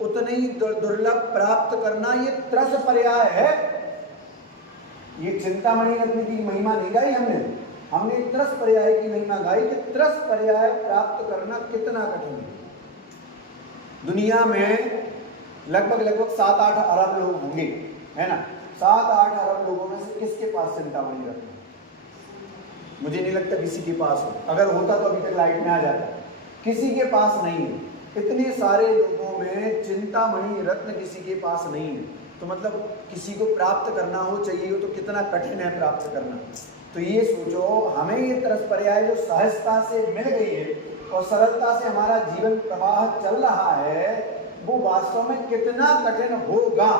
उतने ही दुर्लभ प्राप्त करना ये त्रस पर्याय है। ये चिंतामणि रत्न की महिमा नहीं गाई हमने त्रस पर्याय की महिमा गाई कि त्रस पर्याय प्राप्त करना कितना कठिन है। दुनिया में लगभग 7-8 अरब लोग होंगे, है ना। 7-8 अरब लोगों में से किसके पास चिंतामणि रत्न? मुझे नहीं लगता किसी के पास हो। अगर होता तो अभी तक लाइट में आ जाता। किसी के पास नहीं है। इतने सारे लोगों में चिंतामणि रत्न किसी के पास नहीं है, तो मतलब किसी को प्राप्त करना हो, चाहिए हो, तो कितना कठिन है प्राप्त करना। तो ये सोचो, हमें ये तरस पर्याय जो सहजता से मिल गई है और सरलता से हमारा जीवन प्रवाह चल रहा है, वो वास्तव में कितना कठिन होगा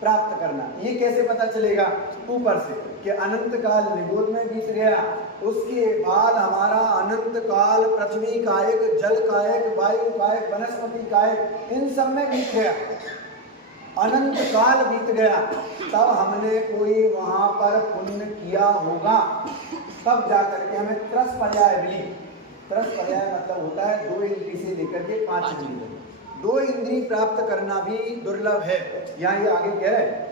प्राप्त करना। ये कैसे पता चलेगा? ऊपर से कि अनंत काल निगोद में बीत गया, उसके बाद हमारा अनंत काल पृथ्वी कायक, जल कायक, वायु कायक, वनस्पति कायक, इन सब में बीत गया। अनंत काल बीत गया, तब हमने कोई वहां पर पुण्य किया होगा, तब जाकर के हमें त्रस पर्याय मिली। त्रस पर्याय मतलब होता है 2 इंद्री से लेकर के 5 इंद्री। 2 इंद्री प्राप्त करना भी दुर्लभ है। यहाँ ये आगे कह रहे हैं,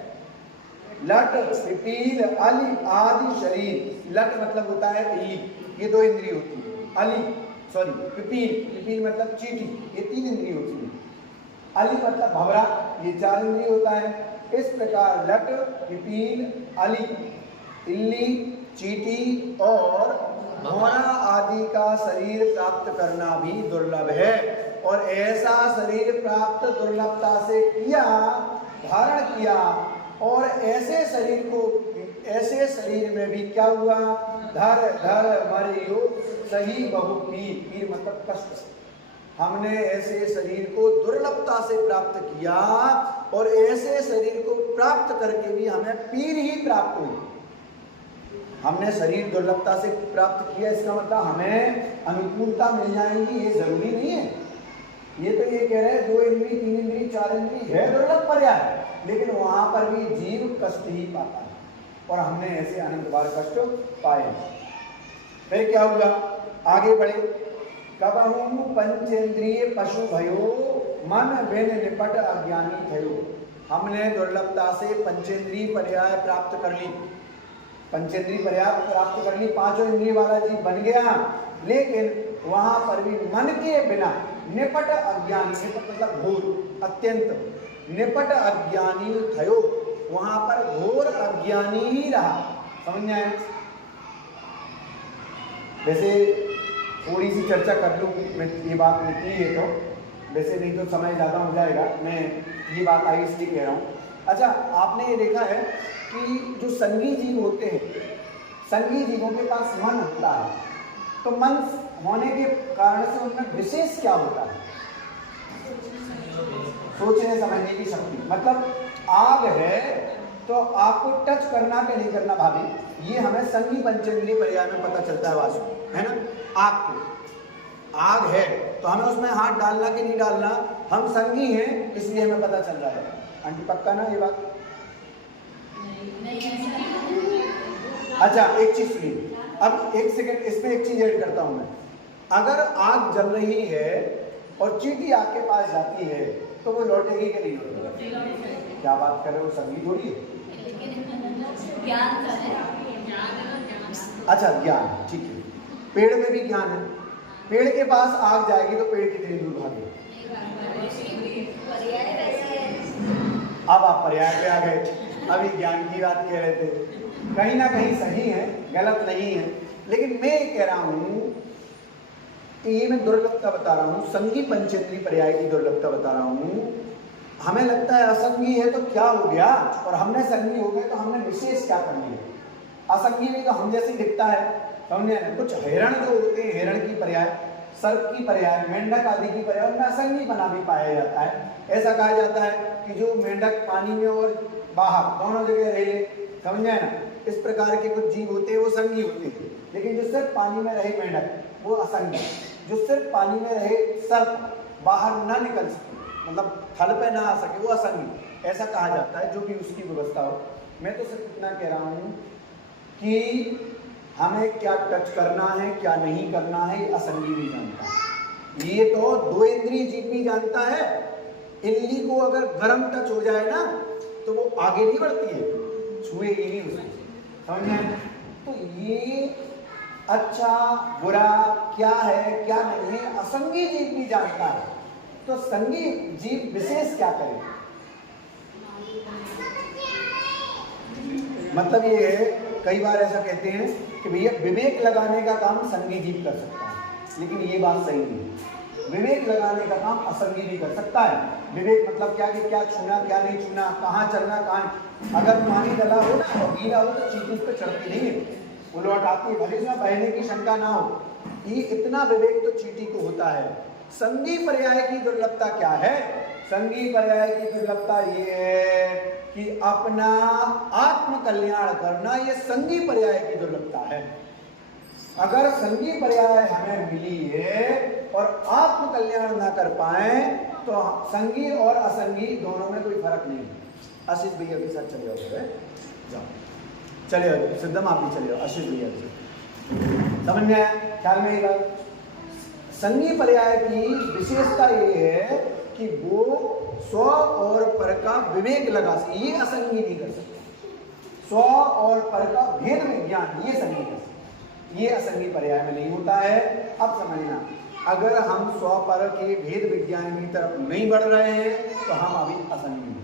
लट, पिपील, अली आदि शरीर। लट मतलब होता है इली, ये 2 इंद्री होती है। अली सॉरी पिपील मतलब चींटी, ये 3 इंद्री होती है। अली मतलब भंवरा, ये 4 इंद्री होता है। इस प्रकार लट, पिपील, अली, इल्ली, चींटी और भंवरा आदि का शरीर प्राप्त करना भी दुर्लभ है। और ऐसा शरीर प्राप्त दुर्लभता से किया, धारण किया, और ऐसे शरीर में भी क्या हुआ? धर धर मरियो सही बहु पीर। पीर मतलब कष्ट। हमने ऐसे शरीर को दुर्लभता से प्राप्त किया, और ऐसे शरीर को प्राप्त करके भी हमें पीर ही प्राप्त हुई। हमने शरीर दुर्लभता से प्राप्त किया, इसका मतलब हमें अनुकूलता मिल जाएगी, ये जरूरी नहीं है। ये तो ये कह रहे हैं 2 इंद्री, 3 इंद्री, 4 इंद्री है दुर्लभ पर्याय, लेकिन वहां पर भी जीव कष्ट ही पाता है, और हमने ऐसे अनंत बार कष्ट पाए। फिर क्या हुआ? आगे बढ़े। कबहू पंचेंद्रिय पशु भयो, मन बिन निपट अज्ञानी भयो। हमने दुर्लभता से पंचेंद्रिय पर्याय प्राप्त कर ली, पंचेंद्रिय पर्याय प्राप्त कर ली, 5 इंद्रिय वाला जीव बन गया, लेकिन वहां पर भी मन के बिना निपट अज्ञानी, निपट मतलब घोर, अत्यंत निपट अज्ञानी थयो, वहां पर घोर अज्ञानी ही रहा। समझ में आया? वैसे थोड़ी सी चर्चा कर लूँ, मैं ये बात निकली है तो, वैसे नहीं तो समय ज़्यादा हो जाएगा, मैं ये बात आई इसलिए कह रहा हूँ। अच्छा, आपने ये देखा है कि जो संगी जीव होते हैं, संगी जीवों के पास मन होता है, तो मन होने के कारण से उनमें विशेष क्या होता है? सोचने समझने की शक्ति। मतलब आग है तो आग को टच करना कि नहीं करना भाभी, ये हमें संगी पंचेंद्रिय पर्याय में पता चलता है वास्तव, है ना। आग को, आग है तो हमें उसमें हाथ डालना कि नहीं डालना, हम संगी हैं इसलिए हमें पता चल रहा है। आंटी पक्का ना ये बात? अच्छा, एक चीज सुनिए, अब 1 सेकंड इसमें एक चीज ऐड करता हूं मैं। अगर आग जल रही है और चींटी आग के पास जाती है तो वो लौटेगी कि नहीं लौटेगी? क्या बात कर रहे हो, संगी थोड़ी है। अच्छा, ज्ञान, ठीक है। पेड़ में भी ज्ञान है, पेड़ के पास आग जाएगी तो पेड़ कितनी दूर भागेगा? अब आप पर्याय पे आ गए, अभी ज्ञान की बात कह रहे थे। कहीं ना कहीं सही है, गलत नहीं है, लेकिन मैं ये कह रहा हूं कि ये मैं दुर्लभता बता रहा हूं, संगी पंचेंद्रिय पर्याय की दुर्लभता बता रहा हूं। हमें लगता है असंगी है तो क्या हो गया, और हमने संगी हो गए तो हमने विशेष क्या कर लिया? असंगी भी तो हम जैसे दिखता है, समझे ना। कुछ हिरण जो होते हैं, हिरण की पर्याय, सर्प की पर्याय, मेंढक आदि की पर्याय, उनमें असंगी बना भी पाया जाता है। ऐसा कहा जाता है कि जो मेंढक पानी में और बाहर दोनों जगह रहे, समझे ना, इस प्रकार के कुछ जीव होते हैं वो संगी होते हैं। लेकिन जो सिर्फ पानी में रहे मेंढक वो असंगी, जो सिर्फ पानी में रहे सर्प बाहर ना निकल सके, मतलब थल पे ना आ सके, वो असंगी, ऐसा कहा जाता है। जो भी उसकी व्यवस्था हो, मैं तो सिर्फ इतना कह रहा हूँ कि हमें क्या टच करना है क्या नहीं करना है, ये असंगी भी जानता है। ये तो दो इंद्रिय जीव भी जानता है। इल्ली को अगर गर्म टच हो जाए ना तो वो आगे नहीं बढ़ती है, छुएगी नहीं उसको, समझ में? तो ये अच्छा बुरा क्या है क्या नहीं है असंगी जीव भी जानता है, तो संगी जीव विशेष क्या करे? मतलब ये है, कई बार ऐसा कहते हैं कि भैया विवेक लगाने का काम संगी जीव कर सकता है, लेकिन ये बात सही नहीं है। विवेक लगाने का काम असंगी भी कर सकता है। विवेक मतलब क्या कि क्या छूना क्या नहीं छूना, कहाँ चलना कहाँ, अगर पानी डला हो ना और गीला हो तो चीटी उस पर चढ़ती नहीं है, वो लौट आती है, भले उसमें बहने की शंका ना हो। ये इतना विवेक तो चीटी को होता है। संगी पर्याय की दुर्लभता क्या है? संगी पर्याय की दुर्लभता ये है कि अपना आत्म कल्याण करना, ये संगी पर्याय की दुर्लभता है। अगर संगी पर्याय हमें मिली है और आत्म कल्याण ना कर पाए तो संगी और असंगी दोनों में कोई फर्क नहीं है। आशीष भैया के साथ चले जाओ, चले जाओ, सिद्धम आप भी चले जाओ, आशीष भैया के साथ। समझ में आया? ख्याल में आएगा? संगी पर्याय की विशेषता ये है कि वो स्व और पर का विवेक लगा सकते, ये असंगी नहीं कर सकता। स्व और पर का भेद विज्ञान ये संगी कर सकते, ये असंगी पर्याय में नहीं होता है। अब समझना, अगर हम स्व पर के भेद विज्ञान की तरफ नहीं बढ़ रहे हैं तो हम अभी असंगी हैं।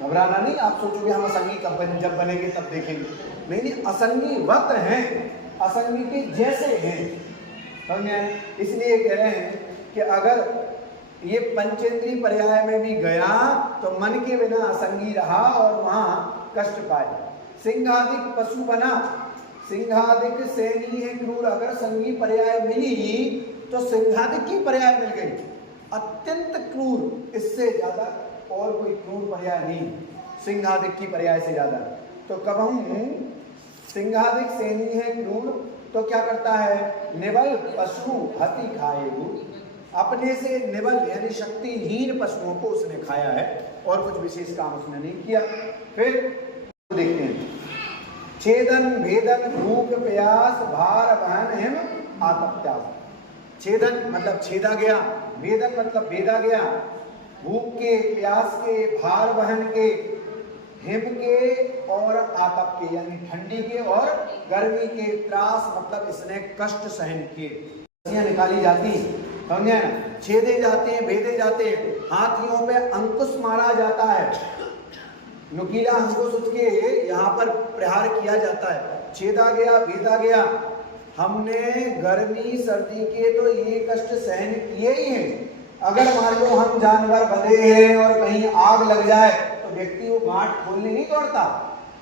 घबराना नहीं, आप सोचोगे हम असंगी कब जब बनेंगे तब देखेंगे, नहीं, असंगी वक्त हैं, असंगी के जैसे हैं, समझे? इसलिए कह रहे हैं कि अगर ये पंचेंद्रीय पर्याय में भी गया तो मन के बिना असंगी रहा और वहां कष्ट पाए। सिंहादिक पशु बना, सिंहादिक सैनी है क्रूर, अगर संगी पर्याय मिली तो सिंहादिक की पर्याय मिल गई, अत्यंत क्रूर, इससे ज्यादा और कोई क्रूर पर्याय नहीं सिंहादिक की पर्याय से ज्यादा। तो कब हम सिंहादिक सैनी है क्रूर तो क्या करता है? निबल पशु हति खाए, अपने से निबल यानी शक्तिहीन पशुओं को उसने खाया है और कुछ विशेष काम उसने नहीं किया। फिर देखते हैं, छेदन भेदन भूख प्यास भार वहन हिम आतप्यास। छेदन मतलब छेदा गया, भेदन मतलब भेदा गया, भूख के, प्यास के, भार वहन के, हिम के और आतप के यानी ठंडी के और गर्मी के, त्रास मतलब इसने कष्ट सहन किए। निकाली जाती, समझे? छेदे जाते हैं, भेदे जाते हैं, हाथियों पे अंकुश मारा जाता है, नुकीला अंकुश उसके यहाँ पर प्रहार किया जाता है, छेदा गया, भेदा गया। हमने गर्मी सर्दी के तो ये कष्ट सहन किए ही हैं। अगर मान लो हम जानवर बंधे हैं और कहीं आग लग जाए तो व्यक्ति वो गांठ खोलने नहीं दौड़ता,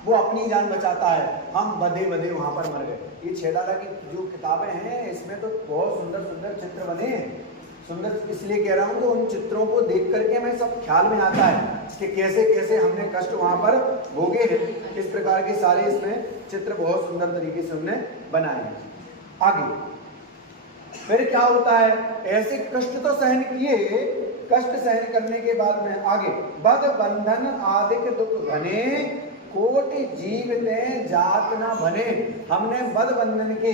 वो अपनी जान बचाता है। हम बंधे बंधे वहां पर मर गए। ये छेदाला की जो किताबें हैं इसमें तो बहुत सुंदर सुंदर चित्र बने हैं। सुंदर इसलिए कह रहा हूँ कि उन चित्रों को देख करके हमें सब ख्याल में आता है कि कैसे कैसे हमने कष्ट वहां पर भोगे हैं। इस प्रकार के सारे इसमें चित्र बहुत सुंदर तरीके से हमने बनाए हैं। आगे फिर क्या होता है? ऐसे कष्ट तो सहन किए, कष्ट सहन करने के बाद में आगे बद बंधन आदिक दुख घने कोटि जीवते जात न बने। हमने बद बंधन के,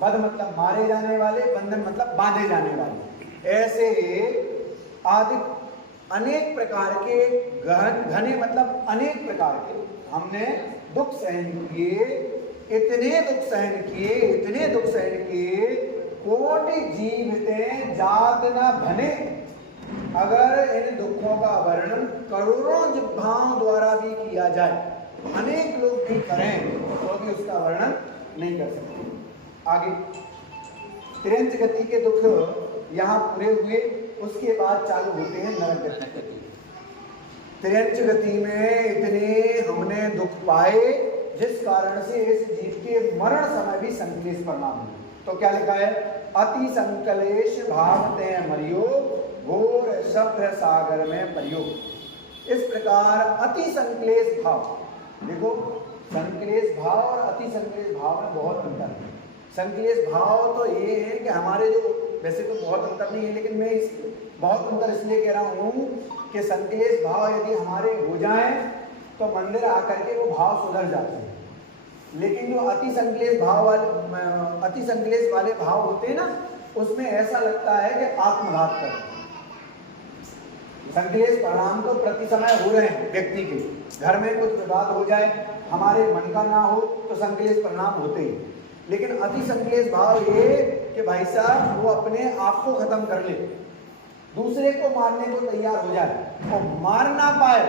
बद मतलब मारे जाने वाले, बंधन मतलब बांधे जाने वाले, ऐसे आदि अनेक प्रकार के घने मतलब अनेक प्रकार के हमने दुख सहन किए, इतने दुख सहन किए, इतने दुख सहन किए, कोटि जीवते जात न बने। अगर इन दुखों का वर्णन करोड़ों जिह्वाओं द्वारा भी किया जाए, अनेक लोग भी करें तो भी उसका वर्णन नहीं कर सकते। आगे त्रियंच गति के दुख यहाँ पूरे हुए, उसके बाद चालू होते हैं नरक गति। त्रियंच गति में इतने हमने दुख पाए जिस कारण से इस जीव के मरण समय भी संकलेश परिणाम हुए। तो क्या लिखा है? अति संकलेश भावते मरियो घोर सभ्य सागर में प्रयोग। इस प्रकार अति संकलेश भाव, देखो संकलेश भाव और अति संकलेश भाव में बहुत अंतर है। संकलेश भाव तो ये है कि हमारे जो, वैसे तो बहुत अंतर नहीं है लेकिन मैं इस बहुत अंतर इसलिए कह रहा हूँ कि संकलेश भाव यदि हमारे हो जाए तो मंदिर आकर के वो भाव सुधर जाते हैं। लेकिन जो अति संकलेश भाव वाले, अति संकलेश वाले भाव होते हैं ना, उसमें ऐसा लगता है कि आत्मघात कर रहे हैं। संक्लेश परिणाम तो प्रति समय हो रहे हैं व्यक्ति के। घर में कुछ विवाद हो जाए, हमारे मन का ना हो तो संक्लेश परिणाम होते हैं। लेकिन अति संक्लेश भाव ये कि भाई साहब वो अपने आप को खत्म कर ले, दूसरे को मारने को तैयार हो जाए और मार ना पाए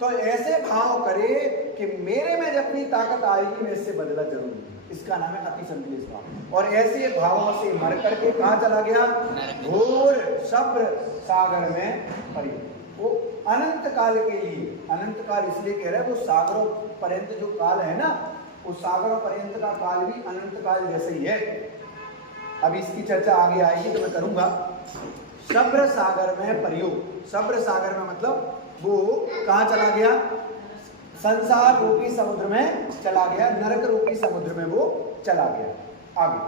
तो ऐसे भाव करे कि मेरे में जब भी ताकत आएगी मैं इससे बदला जरूर लूंगा। इसका नाम है अति संक्लेश भाव। और ऐसे भावों से मर करके कहाँ चला गया? घोर सब्र सागर में पड़ी। वो अनंत काल के लिए, अनंत काल इसलिए कह रहे हैं, वो सागरों पर्यंत जो काल है ना, वो सागरों पर्यंत का काल भी अनंत काल जैसे ही है। अब इसकी चर्चा आगे आएगी तो मैं करूंगा। सब्र सागर में प्रयोग, सब्र सागर में मतलब वो कहाँ चला गया? संसार रूपी समुद्र में चला गया, नरक रूपी समुद्र में वो चला गया। आगे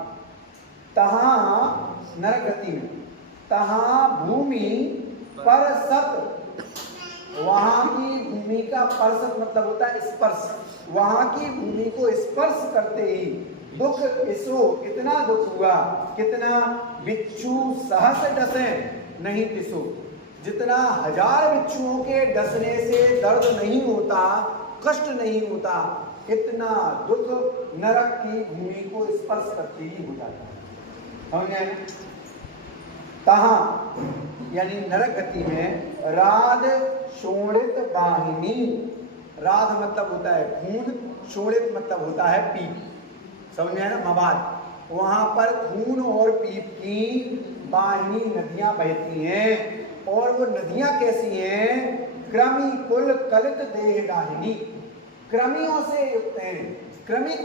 तहां नरक गति में, तहां भूमि पर सत, वहां की भूमि का परसत मतलब होता है स्पर्श, वहां की भूमि को स्पर्श करते ही दुख इसो, इतना दुख हुआ, कितना? बिच्छू सहस डसे नहीं तिसो, जितना 1000 बिच्छुओं के डसने से दर्द नहीं होता, कष्ट नहीं होता, इतना दुख नरक की भूमि को स्पर्श करते ही हो जाता है। तहां यानी नरक गति में राध शोणित वाहिनी, राध मतलब होता है खून, शोणित मतलब होता है पीप, समझ में है ना, मवाद। वहां पर खून और पीप की वाहिनी नदियां बहती हैं। और वो नदियां कैसी हैं? क्रमी कुल कलित देह दाहिनी, क्रमियों से युक्त हैं। क्रमी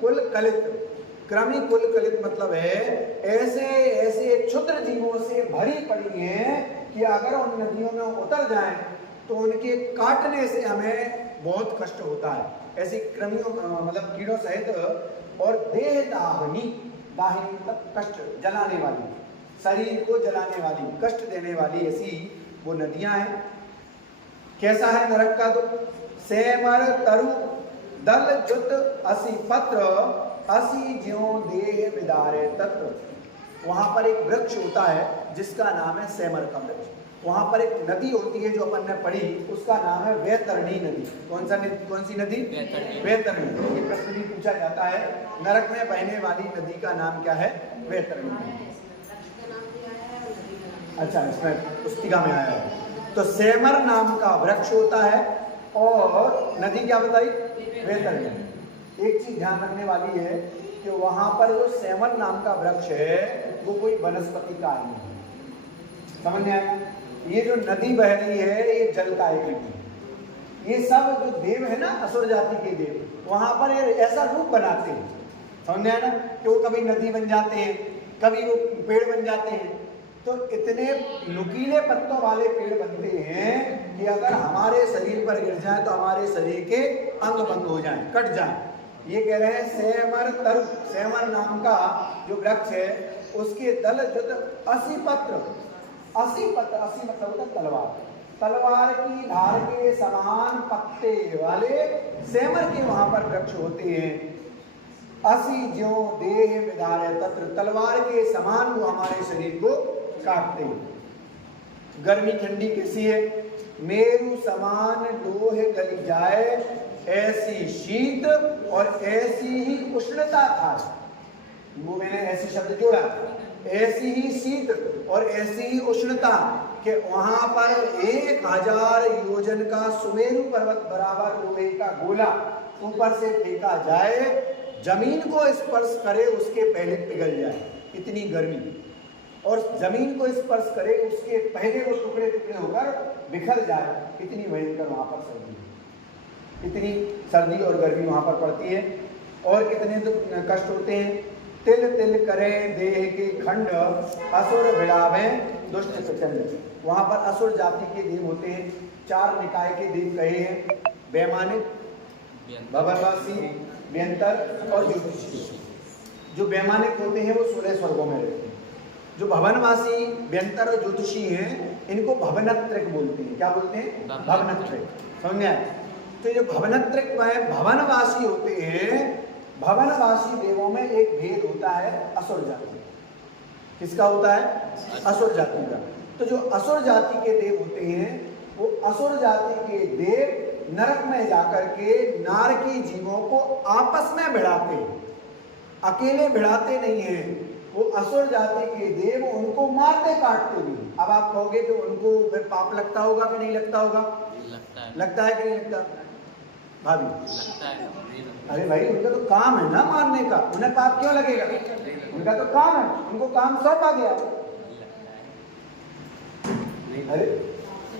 कुल कलित, क्रमी कुल कलित मतलब है ऐसे ऐसे क्षुद्र जीवों से भरी पड़ी हैं कि अगर उन नदियों में उतर जाएं तो उनके काटने से हमें बहुत कष्ट होता है। ऐसी क्रमियों मतलब कीड़ों सहित। और देह दाहिनी, दाहिनी मतलब कष्ट, जलाने वाली, शरीर को जलाने वाली, कष्ट देने वाली ऐसी वो नदियां हैं। कैसा है नरक का दुख? सेमर तरु दल जुत असी पत्र, असी ज्यों देह विदारे तत्र। वहां पर एक वृक्ष होता है जिसका नाम है सेमर का वृक्ष। वहां पर एक नदी होती है जो अपन ने पढ़ी, उसका नाम है वैतरणी नदी। कौन सी नदी? वैतरणी। ये प्रश्न भी पूछा जाता है, नरक में बहने वाली नदी का नाम क्या है? वैतरणी। अच्छा, इसमें पुस्तिका में आया है। तो सेमर नाम का वृक्ष होता है और नदी क्या बताई? वैतरणी। एक चीज ध्यान रखने वाली है कि वहां पर जो सेमर नाम का वृक्ष है वो कोई वनस्पति का नहीं है, समझ में आया? ये जो नदी बह रही है ये जल का एक नदी। ये सब जो देव है ना, असुर जाति के देव, वहां पर ऐसा रूप बनाते हैं, समझ में आया ना, कि वो कभी नदी बन जाते हैं, कभी वो पेड़ बन जाते हैं। तो इतने नुकीले पत्तों वाले पेड़ बनते हैं कि अगर हमारे शरीर पर गिर जाए तो हमारे शरीर के अंग भंग हो जाएं, कट जाएं। ये कह रहे हैं सेमर तरु, सेमर नाम का जो वृक्ष है उसके दल जुत 80 पत्र, 80 पत्र, 80 मतलब होता है तलवार, तलवार की धार के समान पत्ते वाले सेमर के वहां पर वृक्ष होते हैं। 80 ज्यों देह विदारे तत्र, तलवार के समान वो हमारे शरीर को काटते हैं। गर्मी ठंडी कैसी है? मेरु समान लोह गल जाए, ऐसी शीत और ऐसी ही उष्णता था। वो मैंने ऐसी शब्द जोड़ा, ऐसी ही शीत और ऐसी ही उष्णता कि वहां पर 1000 योजन का सुमेरु पर्वत बराबर लोहे का गोला ऊपर से फेंका जाए, जमीन को स्पर्श करे उसके पहले पिघल जाए, इतनी गर्मी। और जमीन को स्पर्श करे उसके पहले वो टुकड़े टुकड़े होकर बिखर जाए, इतनी भयंकर वहां पर सर्दी है, इतनी सर्दी और गर्मी वहां पर पड़ती है। और कितने कष्ट होते हैं? तिल तिल करे देह के खंड, असुर भिड़ावे दुष्ट प्रचंड। वहां पर असुर जाति के देव होते हैं, 4 निकाय के देव कहे हैं, वैमानिक, भवनवासी, व्यंतर और ज्योतिषी। जो वैमानिक होते हैं वो 16 स्वर्गों में रहते हैं। जो भवनवासी, व्यंतर और ज्योतिषी हैं इनको भवनत्रिक बोलते हैं। क्या बोलते हैं? भवनत्रिक। समझ में आया? तो जो भवनत्रिक में भवनवासी होते हैं, भवनवासी देवों में एक भेद होता है असुर जाति। किसका होता है? असुर जाति का। तो जो असुर जाति के देव होते हैं वो असुर जाति के देव नरक में जाकर के नारकी जीवों को आपस में भिड़ाते हैं, अकेले भिड़ाते नहीं हैं। वो असुर जाति के देव उनको मारते काटते भी। अब आप कहोगे कि उनको फिर पाप लगता होगा कि नहीं लगता होगा? लगता है कि नहीं लगता भाभी? लगता है। अरे भाई उनका तो काम है ना मारने का, उन्हें पाप क्यों लगेगा? उनका तो काम है, उनको काम सौंपा गया। अरे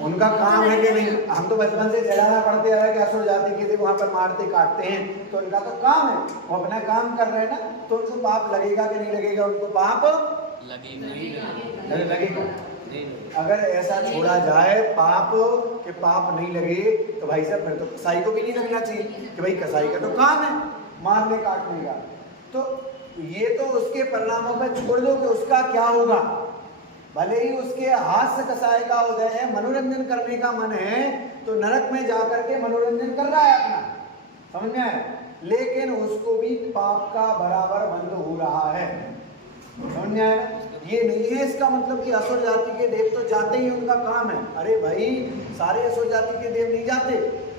उनका काम है कि नहीं? हम तो बचपन से जलाना पड़ते आ रहा है कि असुर जाति के थे वहां पर मारते काटते हैं, तो उनका तो काम है, वो अपना काम कर रहे हैं ना, तो उनको पाप लगेगा कि नहीं लगेगा? उनको पाप लगेगा। अगर ऐसा छोड़ा जाए पाप के पाप नहीं लगे तो भाई साहब फिर तो कसाई को भी नहीं लगना चाहिए कि भाई कसाई का तो काम है मारने काटने का। तो ये तो उसके परिणामों पर छोड़ दो कि उसका क्या होगा। भले ही उसके हाथ से कसाई का उदय है, मनोरंजन करने का मन है, तो नरक में जाकर के मनोरंजन कर रहा है अपना, समझ में आया? लेकिन उसको भी पाप का बराबर बंद हो रहा है, समझ में आया? ये नहीं है इसका मतलब कि असुर जाति के देव तो जाते ही उनका काम है। अरे भाई सारे असुर जाति के देव नहीं जाते,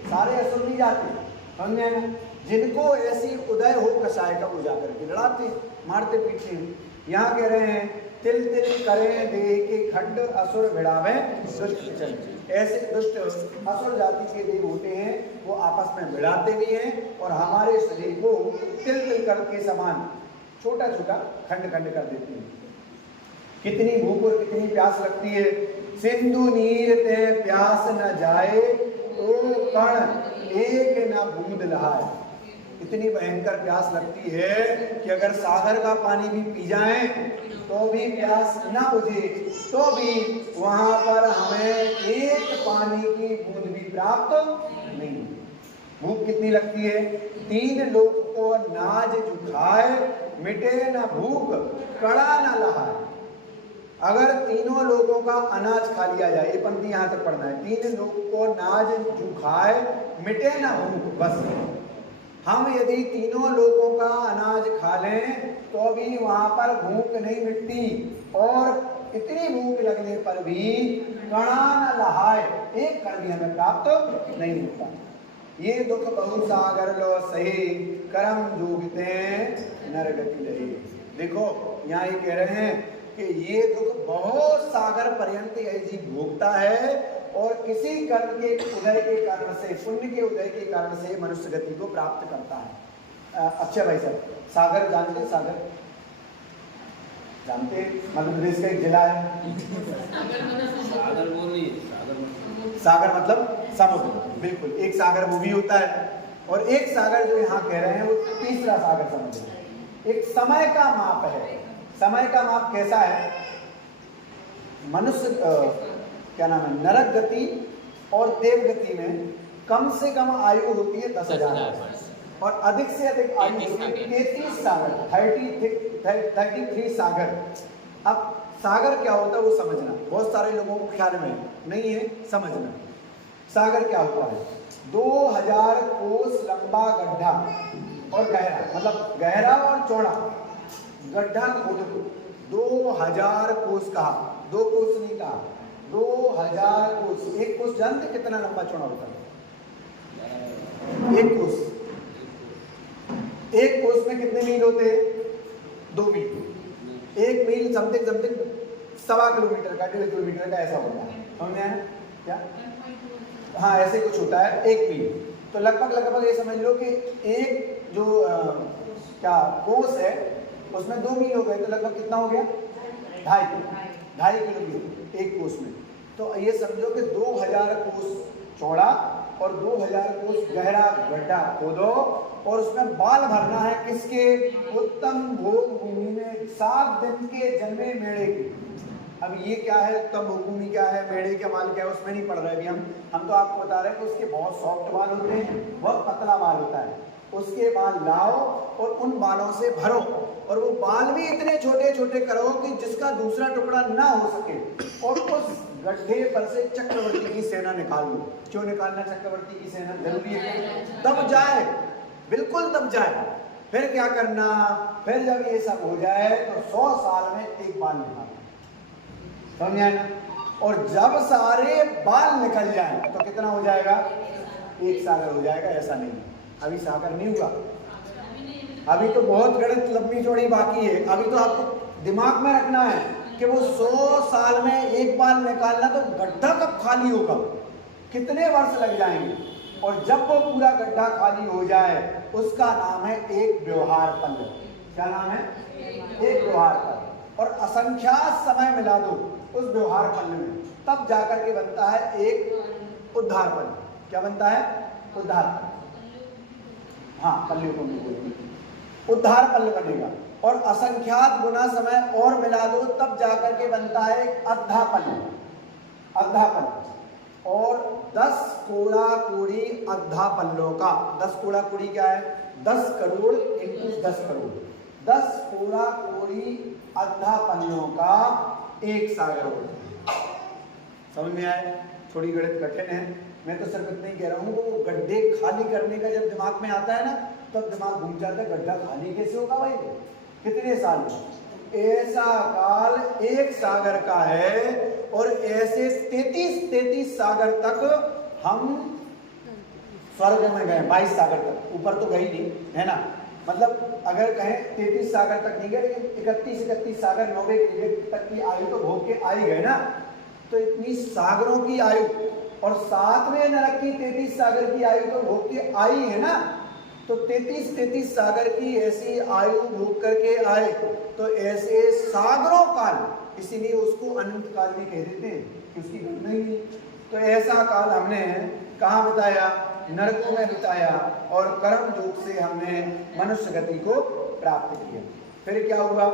सारे असुर नहीं जाते, समझ में आया? जिनको ऐसी उदय हो कसाय का वो जाकर के लड़ाते मारते पीटते हैं। यहाँ कह रहे हैं तिल तिल करें देह के खंड असुर भिड़ावे दुष्ट चंड। ऐसे दुष्ट असुर जाति के देव होते हैं, वो आपस में भिड़ाते भी हैं और हमारे शरीर को तिल तिल कर के समान छोटा छोटा खंड खंड कर देते हैं। कितनी भूख और कितनी प्यास लगती है। सिंधु नीर ते प्यास न जाए तो कण एक न बूंद लहाए। इतनी भयंकर प्यास लगती है कि अगर सागर का पानी भी पी जाएं तो भी प्यास न बुझे, तो भी वहां पर हमें एक पानी की बूंद भी प्राप्त नहीं। भूख कितनी लगती है। तीन लोग को नाज झुकाए मिटे न भूख कड़ा न लहाए। अगर तीनों लोगों का अनाज खा लिया जाए, ये पंक्ति यहां तक पढ़ना है, तीन लोग को नाज झुकाए मिटे न भूख, बस हम यदि तीनों लोगों का अनाज खा लें तो भी वहां पर भूख नहीं मिटती, और इतनी भूख लगने पर भी कणा न लहाए, एक कण भी हमें प्राप्त नहीं होता। ये दुख बहु सागर लो सही करम जोगिते नरगति लही। देखो यहाँ ये कह रहे हैं कि ये दुख बहुत सागर पर्यंत यह जीव भोगता है, और किसी कर्म के उदय के कारण से, पुण्य के उदय के कारण से मनुष्य गति को प्राप्त करता है। अच्छा भाई साहब, सागर जानते? सागर जानते? मध्य प्रदेश का एक जिला है। सागर मतलब समुद्र, बिल्कुल। एक सागर वो भी होता है, और एक सागर जो यहाँ कह रहे हैं वो तीसरा सागर समझ। एक समय का माप है। समय का माप कैसा है? मनुष्य क्या नाम है, नरक गति और देव गति में कम से कम आयु होती है 10,000 वर्ष, और अधिक से अधिक आयु होती है 33 सागर, 33 सागर। अब सागर क्या होता है वो समझना, बहुत सारे लोगों को ख्याल में नहीं है, समझना। सागर क्या होता है? 2000 कोस लंबा गड्ढा और गहरा, मतलब गहरा और चौड़ा गड्ढा खोद दो। 2000 कोस कहा, 2 कोस नहीं कहा, 2000 कोस। एक कोस जानते कितना लंबा चौड़ा होता है? एक कोस, एक कोस में कितने मील होते हैं? 2 मील। एक मील समथिंग 1.25 किलोमीटर का, 1.5 किलोमीटर का ऐसा होता है, समझ आया क्या? हाँ ऐसे कुछ होता है, 1 मील। तो लगभग ये समझ लो कि एक जो क्या कोस है उसमें 2 मील हो गए, तो लगभग कितना हो गया? 2.5 किलोमीटर एक कोस में। तो ये समझो कि 2000 कोस चौड़ा और 2000 कोस गहरा गड्ढा खोदो, और उसमें बाल भरना है किसके? उत्तम भोग भूमि में 7 दिन के जन्मे मेढ़े के। अब ये क्या है, उत्तम भोग भूमि क्या है, मेढ़े के बाल क्या है, उसमें नहीं पढ़ रहे अभी हम तो आपको बता रहे हैं कि उसके बहुत सॉफ्ट बाल होते हैं, बहुत पतला बाल होता है। उसके बाल लाओ और उन बालों से भरो, और वो बाल भी इतने छोटे छोटे करो कि जिसका दूसरा टुकड़ा ना हो सके, और उस गड्ढे पर से चक्रवर्ती की सेना निकाल लो। क्यों निकालना चक्रवर्ती की सेना? जरूरी है, दब जाए, बिल्कुल दब जाए। फिर क्या करना, फिर जब ये सब हो जाए तो 100 साल में एक बाल निकालना, समझ आए ना। और जब सारे बाल निकल जाए तो कितना हो जाएगा, 1 सागर हो जाएगा। ऐसा नहीं, अभी सागर नहीं हुआ, अभी तो बहुत गणित लंबी चौड़ी बाकी है। अभी तो आपको दिमाग में रखना है कि वो 100 साल में एक बाल निकालना, तो गड्ढा कब खाली होगा, कितने वर्ष लग जाएंगे। और जब वो पूरा गड्ढा खाली हो जाए उसका नाम है एक व्यवहार पल्ल। क्या नाम है, एक व्यवहार पल्ल। और असंख्यात समय मिला दो उस व्यवहार पल्ल में, तब जाकर के बनता है एक उद्धार पल्ल। क्या बनता है, उद्धार पल्ल। हाँ, पल्ले को भी बोलेंगे, उद्धार पल्ल बनेगा। और असंख्यात गुना समय और मिला दो तब जाकर के बनता है एक अद्धा पल्ल, अद्धा पल्ल। और 10 कोड़ा कोड़ी अद्धा पल्लों का, 10 कोड़ा कोड़ी क्या है, 10 करोड़ इंटू 10 करोड़, 10 कोड़ा कोड़ी अद्धा पल्लों का एक सागर होता है। समझ में आए, थोड़ी गणित कठिन है, मैं तो सिर्फ इतना ही कह रहा हूँ। वो गड्ढे खाली करने का जब दिमाग में आता है ना, तब दिमाग घूम जाता है, गड्ढा खाली कैसे होगा भाई, कितने साल में। ऐसा काल एक सागर का है। और ऐसे 33 सागर तक हम स्वर्ग में गए, 22 सागर तक, ऊपर तो गए नहीं है ना। मतलब अगर कहें 33 सागर तक नहीं गए, लेकिन 31 सागर 90 तक की आयु तो भोग के आ ही गए ना। तो इतनी सागरों की आयु, और साथ में नरक की 33 सागर की आयु तो भोग के आई है ना। तो 33 सागर की ऐसी आयु भोग करके आए, तो ऐसे सागरों काल, इसीलिए उसको अनंत काल भी कह देते हैं कि उसकी गणना ही नहीं। तो ऐसा काल हमने कहाँ बिताया, नरकों में बिताया, और कर्म योग से हमने मनुष्य गति को प्राप्त किया। फिर क्या हुआ,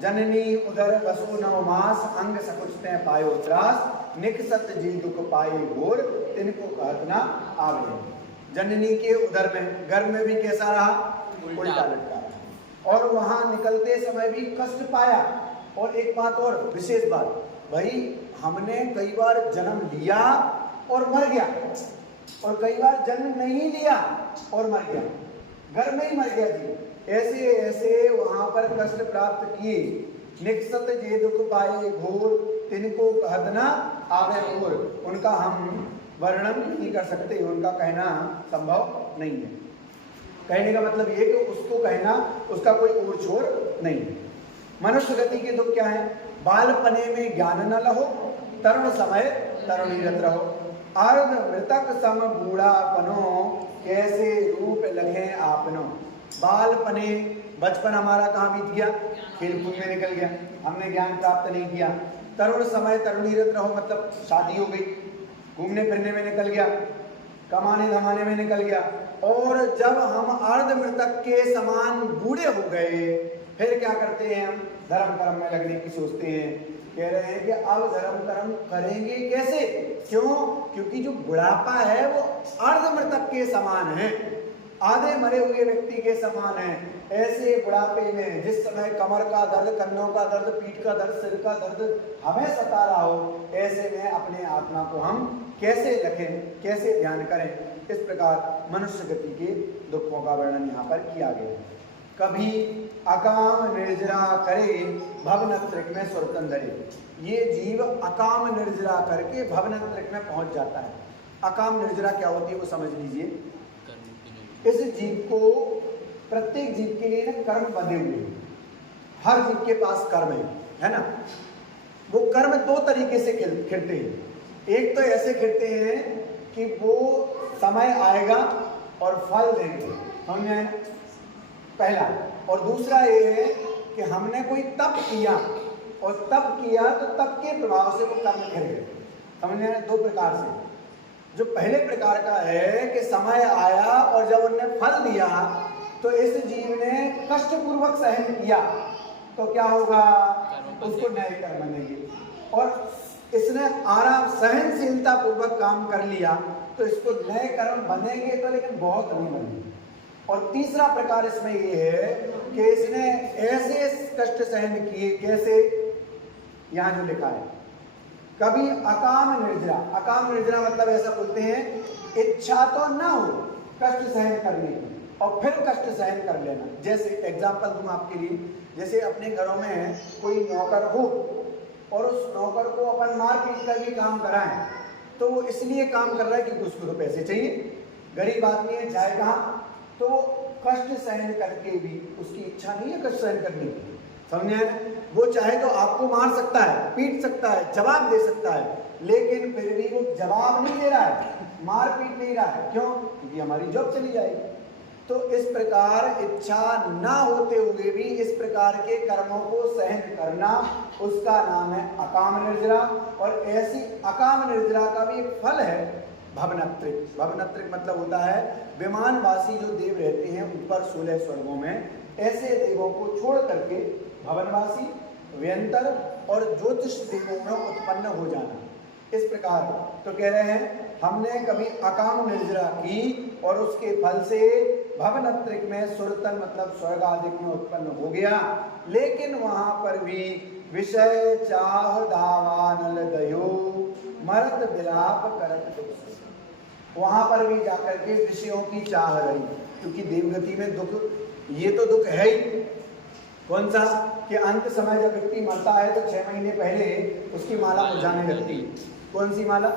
जननी उदर बसो 9 मास, अंग सकुचते पायो त्रास, निकसत जी दुख पाए घोर, तिनको कहत ना आवे। जननी के उदर में, गर्भ में भी कैसा रहा, उल्टा लटका रहा, और वहां निकलते समय भी कष्ट पाया। और एक बात और विशेष बात, भाई हमने कई बार जन्म लिया और मर गया, और कई बार जन्म नहीं लिया और मर गया, घर में ही मर गया जी। ऐसे ऐसे वहां पर कष्ट प्राप्त किए। निकसत जे दुख पाए घोर, तिनको कहत ना आवे घोर। उनका हम वर्णन नहीं कर सकते, उनका कहना संभव नहीं है। कहने का मतलब ये कि उसको कहना, उसका कोई ओर छोर नहीं है। मनुष्य गति के दुख क्या है, बालपने में ज्ञान न लहो, तरुण समय तरुणीरत रहो, अर्ध मृतक सम बूढ़ापनो, कैसे रूप लगे आपनो। बालपने, बचपन हमारा कहाँ बीत गया, खेल कूद में निकल गया, हमने ज्ञान प्राप्त नहीं किया। तरुण समय तरुणीरत रहो मतलब शादी हो गई, घूमने फिरने में निकल गया, कमाने धमाने में निकल गया। और जब हम अर्ध मृतक के समान बूढ़े हो गए, फिर क्या करते हैं, हम धर्म कर्म में लगने की सोचते हैं। कह रहे हैं कि अब धर्म कर्म करेंगे कैसे, क्यों, क्योंकि जो बुढ़ापा है वो अर्ध मृतक के समान है, आधे मरे हुए व्यक्ति के समान है। ऐसे बुढ़ापे में जिस समय कमर का दर्द, कंधों का दर्द, पीठ का दर्द, सिर का दर्द हमें सता रहा हो, ऐसे में अपने आत्मा को हम कैसे रखें, कैसे ध्यान करें। इस प्रकार मनुष्य गति के दुखों का वर्णन यहाँ पर किया गया है। कभी अकाम निर्जरा करे भवनत्रिक में सुरतंदरे। ये जीव अकाम निर्जरा करके भवनत्रिक में पहुंच जाता है। अकाम निर्जरा क्या होती है वो समझ लीजिए। इस जीव को, प्रत्येक जीव के लिए ना कर्म बंधे हुए हैं, हर जीव के पास कर्म है ना। वो कर्म 2 तरीके से खिलते हैं। एक तो ऐसे खिलते हैं कि वो समय आएगा और फल देंगे, हमने पहला। और दूसरा ये है कि हमने कोई तप किया, और तप किया तो तप के प्रभाव से वो कर्म खिल गए, समझे। 2 प्रकार से। जो पहले प्रकार का है कि समय आया और जब उनने फल दिया तो इस जीव ने कष्ट पूर्वक सहन किया, तो क्या होगा, उसको नए कर्म बनेंगे। और इसने आराम सहनशीलता पूर्वक काम कर लिया तो इसको नए कर्म बनेंगे, तो लेकिन बहुत नहीं बनेंगे। और तीसरा प्रकार इसमें ये है कि इसने ऐसे कष्ट सहन किए, कैसे, यहाँ जो लिखा है, कभी अकाम निर्जरा। अकाम निर्जरा मतलब ऐसा बोलते हैं इच्छा तो ना हो कष्ट सहन करने की, और फिर कष्ट सहन कर लेना। जैसे एग्जाम्पल दूं आपके लिए, जैसे अपने घरों में कोई नौकर हो और उस नौकर को अपन मार पीट कर भी काम कराएं, तो वो इसलिए काम कर रहा है कि उसको तो पैसे चाहिए, गरीब आदमी है, जाए कहाँ, तो कष्ट सहन करके भी उसकी इच्छा नहीं है कष्ट सहन करने की, समझे? वो चाहे तो आपको मार सकता है, पीट सकता है, जवाब दे सकता है, लेकिन फिर भी वो जवाब नहीं दे रहा है, मार पीट नहीं रहा है। क्यों? क्योंकि हमारी जॉब चली जाएगी। तो इस प्रकार इच्छा ना होते हुए भी इस प्रकार के कर्मों को सहन करना, उसका नाम है अकाम निर्जरा। और ऐसी अकाम निर्जरा का भी एक फल है भवनत्रिक। भवनत्रिक मतलब होता है विमानवासी जो देव रहते हैं ऊपर 16 स्वर्गों में, ऐसे देवों को छोड़ करके भवनवासी, व्यंतर और ज्योतिष देवों में उत्पन्न हो जाना। इस प्रकार तो कह रहे हैं हमने कभी अकाम निर्जरा की और उसके फल से भवनत्रिक में सुरतन मतलब स्वर्ग आदि में उत्पन्न हो गया, लेकिन वहां पर भी विषय चाह दावानल दयो मरत विलाप करत दुख, वहां पर भी जाकर के विषयों की चाह रही, क्योंकि देवगति में दुख, ये तो दुख है ही। कौन सा? कि अंत समय जब व्यक्ति मरता है तो 6 महीने पहले उसकी माला मुरझाने लगती है। कौन सी माला?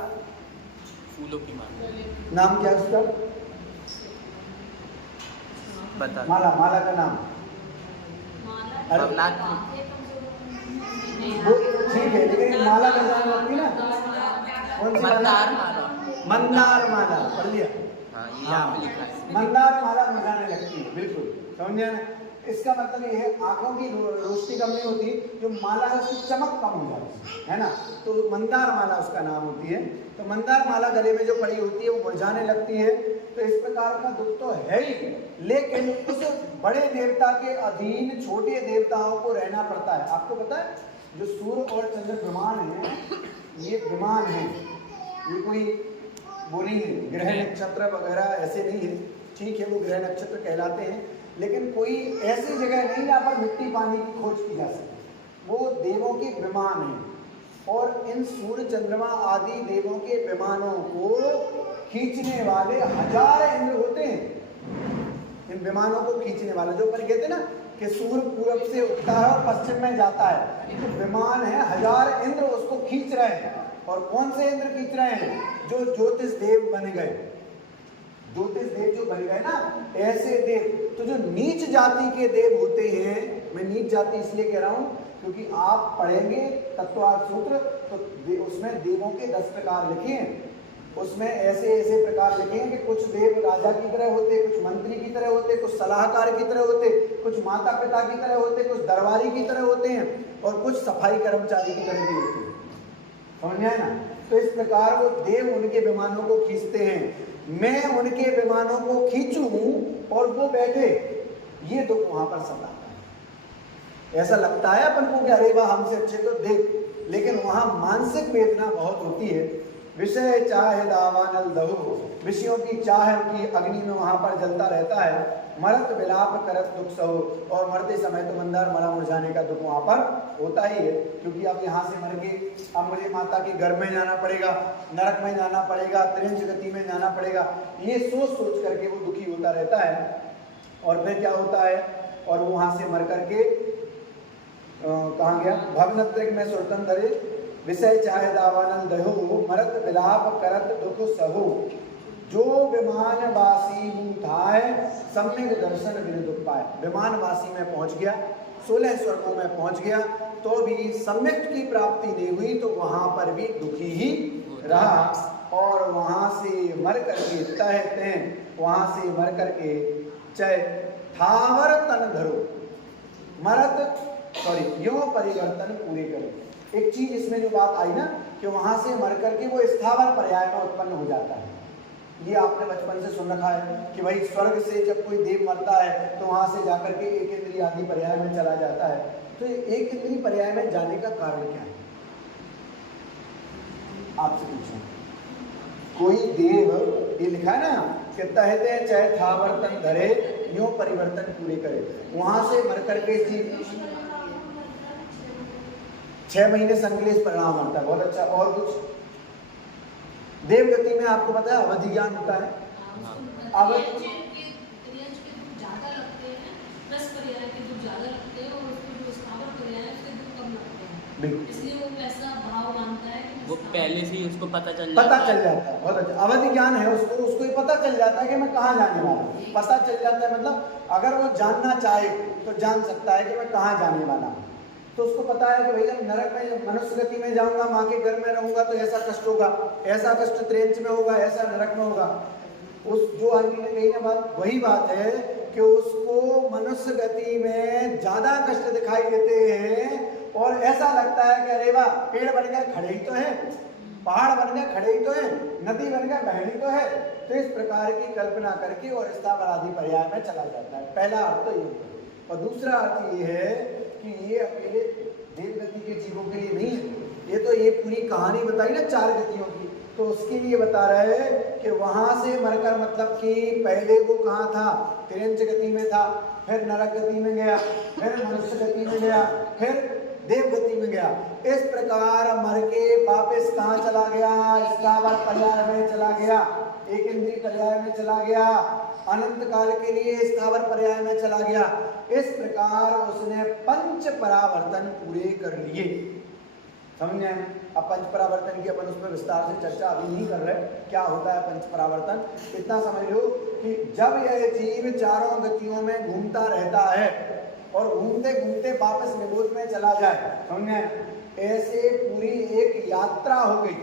फूलों की माला। नाम क्या है उसका? बता। माला का नाम अरे वो ठीक है, लेकिन माला का नाम लगती ना, कौन सी माला? मंदार माला। पढ़ लिया? हाँ, ये यहाँ पे लिखा है। मंदार माला मुरझाने लगती है, बिल्कुल समझे ना। इसका मतलब ये है आंखों की रोशनी कम नहीं होती, जो माला है उसकी चमक कम हो जाती है ना, तो मंदार माला उसका नाम होती है। तो मंदार माला गले में जो पड़ी होती है वो मुरझाने लगती है। तो इस प्रकार का दुख तो है ही, लेकिन उस बड़े देवता के अधीन छोटे देवताओं को रहना पड़ता है। आपको पता है जो सूर्य और चंद्र विमान है, ये विमान है, ये कोई वो नहीं है, ग्रह नक्षत्र वगैरह ऐसे नहीं है, ठीक है वो ग्रह नक्षत्र कहलाते हैं, लेकिन कोई ऐसी जगह नहीं जहाँ पर मिट्टी पानी की खोज की जा सके, वो देवों के विमान हैं। और इन सूर्य चंद्रमा आदि देवों के विमानों को खींचने वाले 1000 इंद्र होते हैं। इन विमानों को खींचने वाले, जो पर कहते हैं ना कि सूर्य पूरब से उगता है और पश्चिम में जाता है, तो विमान है 1000 इंद्र उसको खींच रहे हैं। और कौन से इंद्र खींच रहे हैं? जो ज्योतिष देव बन गए, ज्योतिष देव जो बन गए ना, ऐसे देव। तो जो नीच जाति के देव होते हैं, मैं नीच जाति इसलिए कह रहा हूं क्योंकि आप पढ़ेंगे तत्वार्थ सूत्र तो उसमें देवों के 10 प्रकार लिखे हैं। उसमें ऐसे ऐसे प्रकार लिखे हैं कि कुछ देव राजा की तरह होते, कुछ मंत्री की तरह होते, कुछ सलाहकार की तरह होते, कुछ माता पिता की तरह होते, कुछ दरबारी की तरह होते हैं और कुछ सफाई कर्मचारी की तरह भी होते हैं। समझ आए ना? तो इस प्रकार वो देव उनके विमानों को खींचते हैं। मैं उनके विमानों को खींचूं और वो बैठे, ये दुख वहां पर सताता है। ऐसा लगता है अपन को कि अरे वाह हमसे अच्छे तो देव, लेकिन वहां मानसिक वेदना बहुत होती है। विषय चाहे दावानल दहु, विषयों की चाह की अग्नि में वहां पर जलता रहता है। मरत विलाप करत दुख सहु, और मरते समय तो मंदार माला मुरझाने का दुख वहां पर होता ही है, क्योंकि अब यहाँ से मर के अब मुझे माता के घर में जाना पड़ेगा, नरक में जाना पड़ेगा, त्रिंज गति में जाना पड़ेगा, ये सोच सोच करके वो दुखी होता रहता है। और फिर क्या होता है, और वो वहां से मर करके कहाँ गया? भवनत्रिक में सुरतन धरे, विषय चाहे दावानल दहु, मरत विलाप करत दुख सहु। जो विमानवासी थाय सम्यक दर्शन बिन दुख पाए। विमानवासी में पहुंच गया, 16 स्वर्गों में पहुंच गया, तो भी सम्यक की प्राप्ति नहीं हुई, तो वहां पर भी दुखी ही रहा। और वहां से मर करके तहते, वहां से मर करके चाहे थावर तन धरो, मरत यो परिवर्तन पूरे करो। एक चीज इसमें जो बात आई ना कि वहां से मर करके वो स्थावर पर्याय में उत्पन्न हो जाता है। ये आपने बचपन से सुन रखा है कि भाई स्वर्ग से जब कोई देव मरता है तो वहां से जाकर के एक इंद्रिय आदि पर्याय में चला जाता है। तो एक इंद्रिय पर्याय में जाने का कारण क्या है? आपसे पूछूं, कोई देव, ये लिखा है ना कि कहते हैं चाहे थावर्तन धरे यो परिवर्तन पूरे करे, वहां से मर करके 6 महीने संकलेश परिणाम होता है। बहुत अच्छा। और कुछ देवगति में आपको पता है अवधि ज्ञान होता है। अवधि अक्सर यह है कि दुख ज़्यादा लगते हैं और उसको जो स्थावर क्रिया है उसके दुख कम लगते हैं, बिल्कुल इसलिए वो वैसा भाव मानता है कि वो पहले से ही उसको पता चल पता जाता चल जाता है। बहुत अच्छा, अवधि ज्ञान है उसको, उसको ये पता चल जाता है कि मैं कहाँ जाने वाला हूँ। पता चल जाता है मतलब अगर वो जानना चाहे तो जान सकता है कि मैं कहाँ जाने वाला हूँ। तो उसको पता है कि भैया नरक में मनुष्य गति में जाऊंगा, माँ के घर में रहूंगा तो ऐसा कष्ट होगा, ऐसा कष्ट त्रेंच में होगा, ऐसा नरक में होगा। उस जो आंटी ने कही ना बात, वही बात है कि उसको मनुष्य गति में ज्यादा कष्ट दिखाई देते हैं और ऐसा लगता है कि अरे वाह, पेड़ बन गए खड़े ही तो है, पहाड़ बन गए खड़े ही तो है, नदी बन गए बहनी तो है। तो इस प्रकार की कल्पना करके और स्थावर आदि पर्याय में चला जाता है। पहला अर्थ तो ये है। और दूसरा अर्थ ये है कि ये अकेले देव गति के जीवों के लिए नहीं है, ये तो ये पूरी कहानी बताई ना 4 गतियों की, तो उसके लिए बता रहे हैं कि वहां से मरकर मतलब कि पहले वो कहाँ था, तिरंज गति में था, फिर नरक गति में गया, फिर मनुष्य गति में गया, फिर देव गति में गया। इस प्रकार मर के वापस कहाँ चला गया, स्थावर पर्याय में चला गया, एक इंद्रिय पर्याय में चला गया, अनंत काल के लिए स्थावर पर्याय में चला गया। इस प्रकार उसने 5 परावर्तन पूरे कर लिए। समझ आए? अब 5 परावर्तन की अपन उस पर विस्तार से चर्चा अभी नहीं कर रहे, क्या होता है 5 परावर्तन। इतना समझ लो कि जब यह जीव चारों गतियों में घूमता रहता है और घूमते घूमते वापस निबोध में चला जाए, समझ आए? ऐसे पूरी एक यात्रा हो गई।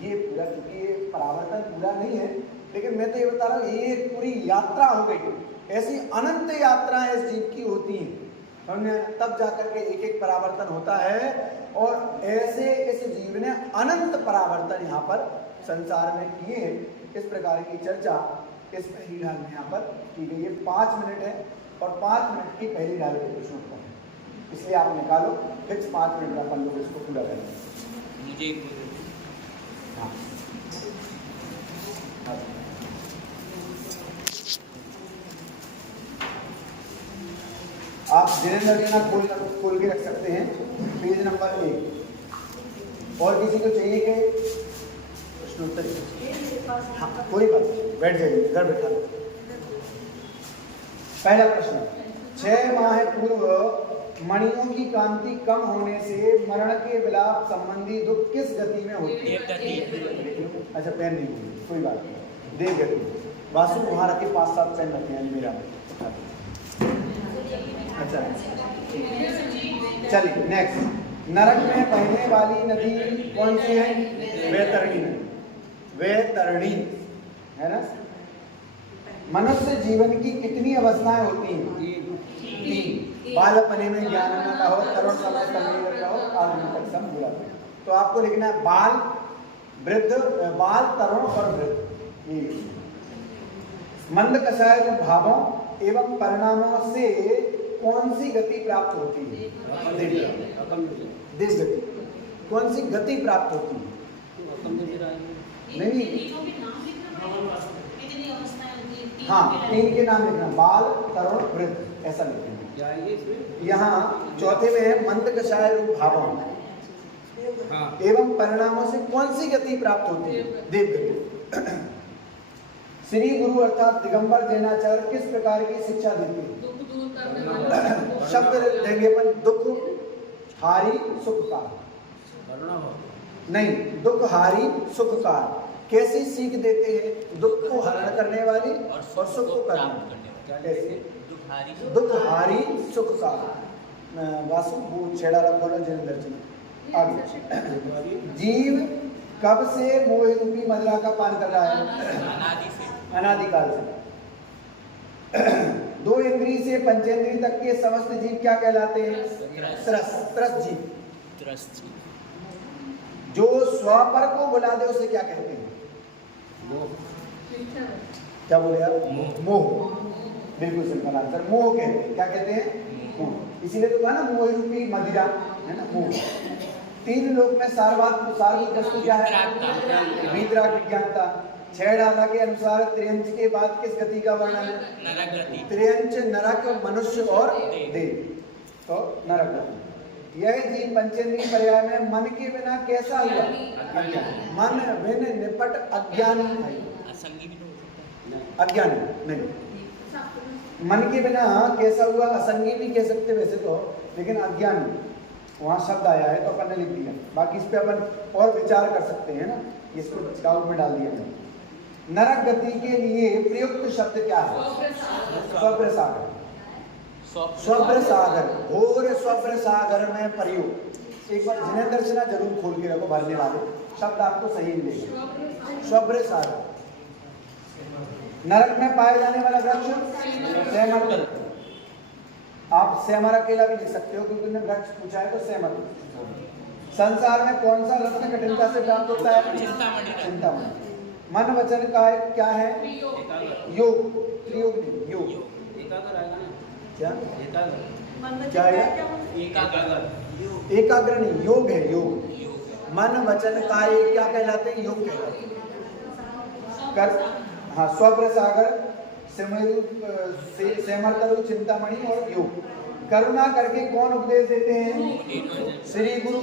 ये पूरा, क्योंकि ये परावर्तन पूरा नहीं है, लेकिन मैं तो ये बता रहा हूँ ये पूरी यात्रा हो गई। ऐसी अनंत यात्राएं इस जीव की होती हैं, समझे? तब जाकर के एक एक परावर्तन होता है। और ऐसे इस जीव ने अनंत परावर्तन यहाँ पर संसार में किए हैं। इस प्रकार की चर्चा इस पहली ढाल में यहाँ पर की गई है। 5 मिनट है और 5 मिनट की पहली ढाल के प्रश्न उत्तर है, इसलिए आप निकालो फिक्स 5 मिनट में अपन लोग इसको पूरा करेंगे। मुझे एक हाँ, आप जिनेंद्र जी ना खोल के रख सकते हैं पेज नंबर 1। और किसी को चाहिए कि प्रश्नोत्तर? हाँ, कोई बात नहीं, बैठ जाइए, इधर बैठा लो। पहला प्रश्न, 6 माह पूर्व मणियों की कांति कम होने से मरण के विलाप संबंधी दुख किस गति में होती है? अच्छा, पेन नहीं होगी, कोई बात नहीं, देव गति। वासु वहाँ रखे, 5-7 पेन रखे हैं मेरा। अच्छा, चलिए नेक्स्ट। नरक में बहने वाली नदी कौन सी है? वैतरणी नदी। वैतरणी है ना। मनुष्य जीवन की कितनी अवस्थाएं होती हैं? 3। बालपने में ज्ञान न हो, तरुण समय तक रहो, आदमी तक सम बुरा। तो आपको लिखना है बाल, वृद्ध, बाल, तरुण और वृद्ध। मंद कषाय भावों एवं परिणामों से कौन सी गति प्राप्त होती है? देव गति। कौन सी गति प्राप्त होती है? नहीं, हाँ, 3 के नाम लिखना, बाल, तरुण, वृद्ध, ऐसा लिखना। यहाँ चौथे में है मंद कषाय रूप भावों एवं परिणामों से कौन सी गति प्राप्त होती है? देव गति। श्री गुरु अर्थात दिगंबर जैनाचार्य किस प्रकार की शिक्षा देते हैं? शब्द देंगे अपन, दुख हारी सुखकार। नहीं, दुख हारी सुखकार। कैसी सीख देते हैं? दुख को हरण करने वाली और सुख को करने। कैसे? दुख हारी सुखकार। वासु वो छेड़ा रखो ना जिनेंद्र जी। आगे, जीव कब से मोह रूपी मदिरा का पान कर रहा है? अनादिकाल से। 2 इंद्रिय से पंचेंद्रिय तक के समस्त जीव क्या कहलाते हैं? त्रस्त जीव। जो स्वपर को बुला दे उसे क्या कहते हैं? क्या बोले आप? मोह। बिल्कुल सिंपल आंसर, मोह कहते हैं। क्या कहते हैं? मोह। इसीलिए तो कहा ना मोह रूपी मदिरा है ना, मोह। 3 लोक में सारभूत वस्तु क्या है? वीतराग विज्ञानता। 6 ढाला के अनुसार त्रियंच के बाद किस गति का वर्णन है? नरक गति। त्रियंच नरक, मनुष्य और देव। तो नरक गति। यह जीव पंचेंद्रिय पर्याय में मन के बिना कैसा हुआ? मन बिन निपट अज्ञानी। अज्ञानी नहीं, मन के बिना कैसा हुआ, असंगी भी कह सकते वैसे तो, लेकिन अज्ञानी वहाँ शब्द आया है तो अपन ने लिख दिया। बाकी इस पे अपन और विचार कर सकते हैं ना, इसको डाउट में डाल दिया मैंने। नरक गति के लिए प्रयुक्त शब्द क्या है? स्वप्र सागर। स्वप्र सागर, घोर स्वप्र सागर में प्रयोग। एक बार जिनेंद्र सिन्हा जरूर खोल के रखो, भरने वाले शब्द आपको सही मिलेगा। स्वप्र सागर। नरक में पाए जाने वाला वृक्ष सेमर। आप सेमर अकेला भी लिख सकते हो क्योंकि उन्होंने वृक्ष पूछा है तो सेमर। संसार में कौन सा रत्न कठिनता से प्राप्त होता है? चिंतामणि। मन वचन का क्या है? योग। त्रियोग नहीं, योग। क्या क्या है? एकाग्र नहीं, योग है, योग। मन वचन काय क्या कहलाते हैं? योग कहलाते हैं। कर हाँ, स्वप्र सागर, सेमर तरु, चिंतामणि और योग। करुणा करके कौन उपदेश देते हैं? श्री गुरु।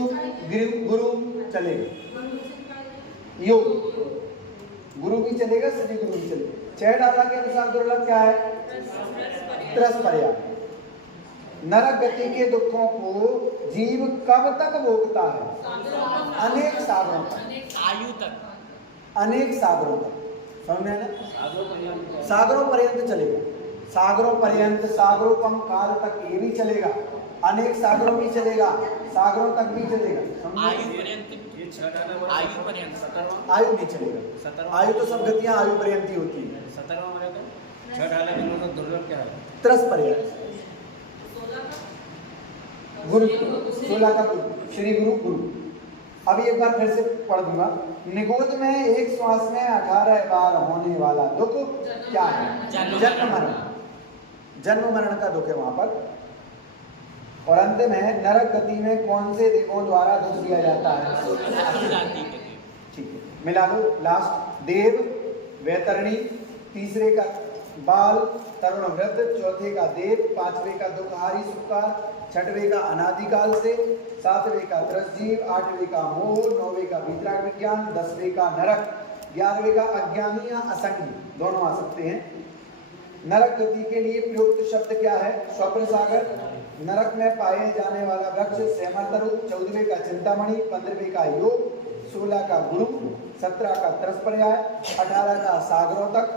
गुरु चलेगा, योग गुरु भी चलेगा, श्री गुरु भी चलेगा। 6 डाला के अनुसार दुर्लभ क्या है? त्रस्पर्या। नरक गति के दुखों को जीव कब तक भोगता है? अनेक सागरों तक, आयु तक, अनेक सागरों तक। समझ में ना? सागरों पर्यंत चलेगा, सागरों पर्यंत, सागरोपम काल तक ये भी चलेगा, अनेक सागरों भी चलेगा, सागरों तक भी चलेगा। आयु पर्यंत, आयु पर्यंत, आयु नहीं चलेगा। आयु तो सब गतियां आयु पर्यंत ही होती है। 17 दुर्लभ क्या है? त्रस्पर्या। गुरु 16 का गुरु, श्री गुरु गुरु। अभी एक बार फिर से पढ़ दूंगा। निगोद में एक श्वास में 18 बार होने वाला दुख क्या है? जन्म मरण। जन्म मरण का दुख है वहां पर। और अंत में नरक गति में कौन से देवों द्वारा दुख दिया जाता है? ठीक है, मिला लो। लास्ट देव, वैतरणी, तीसरे का बाल तरुण वृद्ध, चौथे का देव, पांचवे का दुखहारी सुखकार, छठवें का अनादिकाल से, सातवें का त्रसजीव, आठवें का मोह, नौवें का वितराग विज्ञान, 10वें का नरक, 11वें का अज्ञानी या असंगी, दोनों आ सकते हैं। नरक गति के लिए प्रयुक्त शब्द क्या है? स्वप्न सागर। नरक में पाए जाने वाला वृक्ष सेमर तरु, 14वें का चिंतामणि, 15वें का योग, 16 का गुरु, 17 का त्रस्पर्याय, 18 का सागरों तक,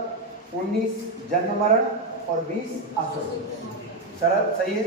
19 जन्म मरण और 20 आसुर। सरल, सही है।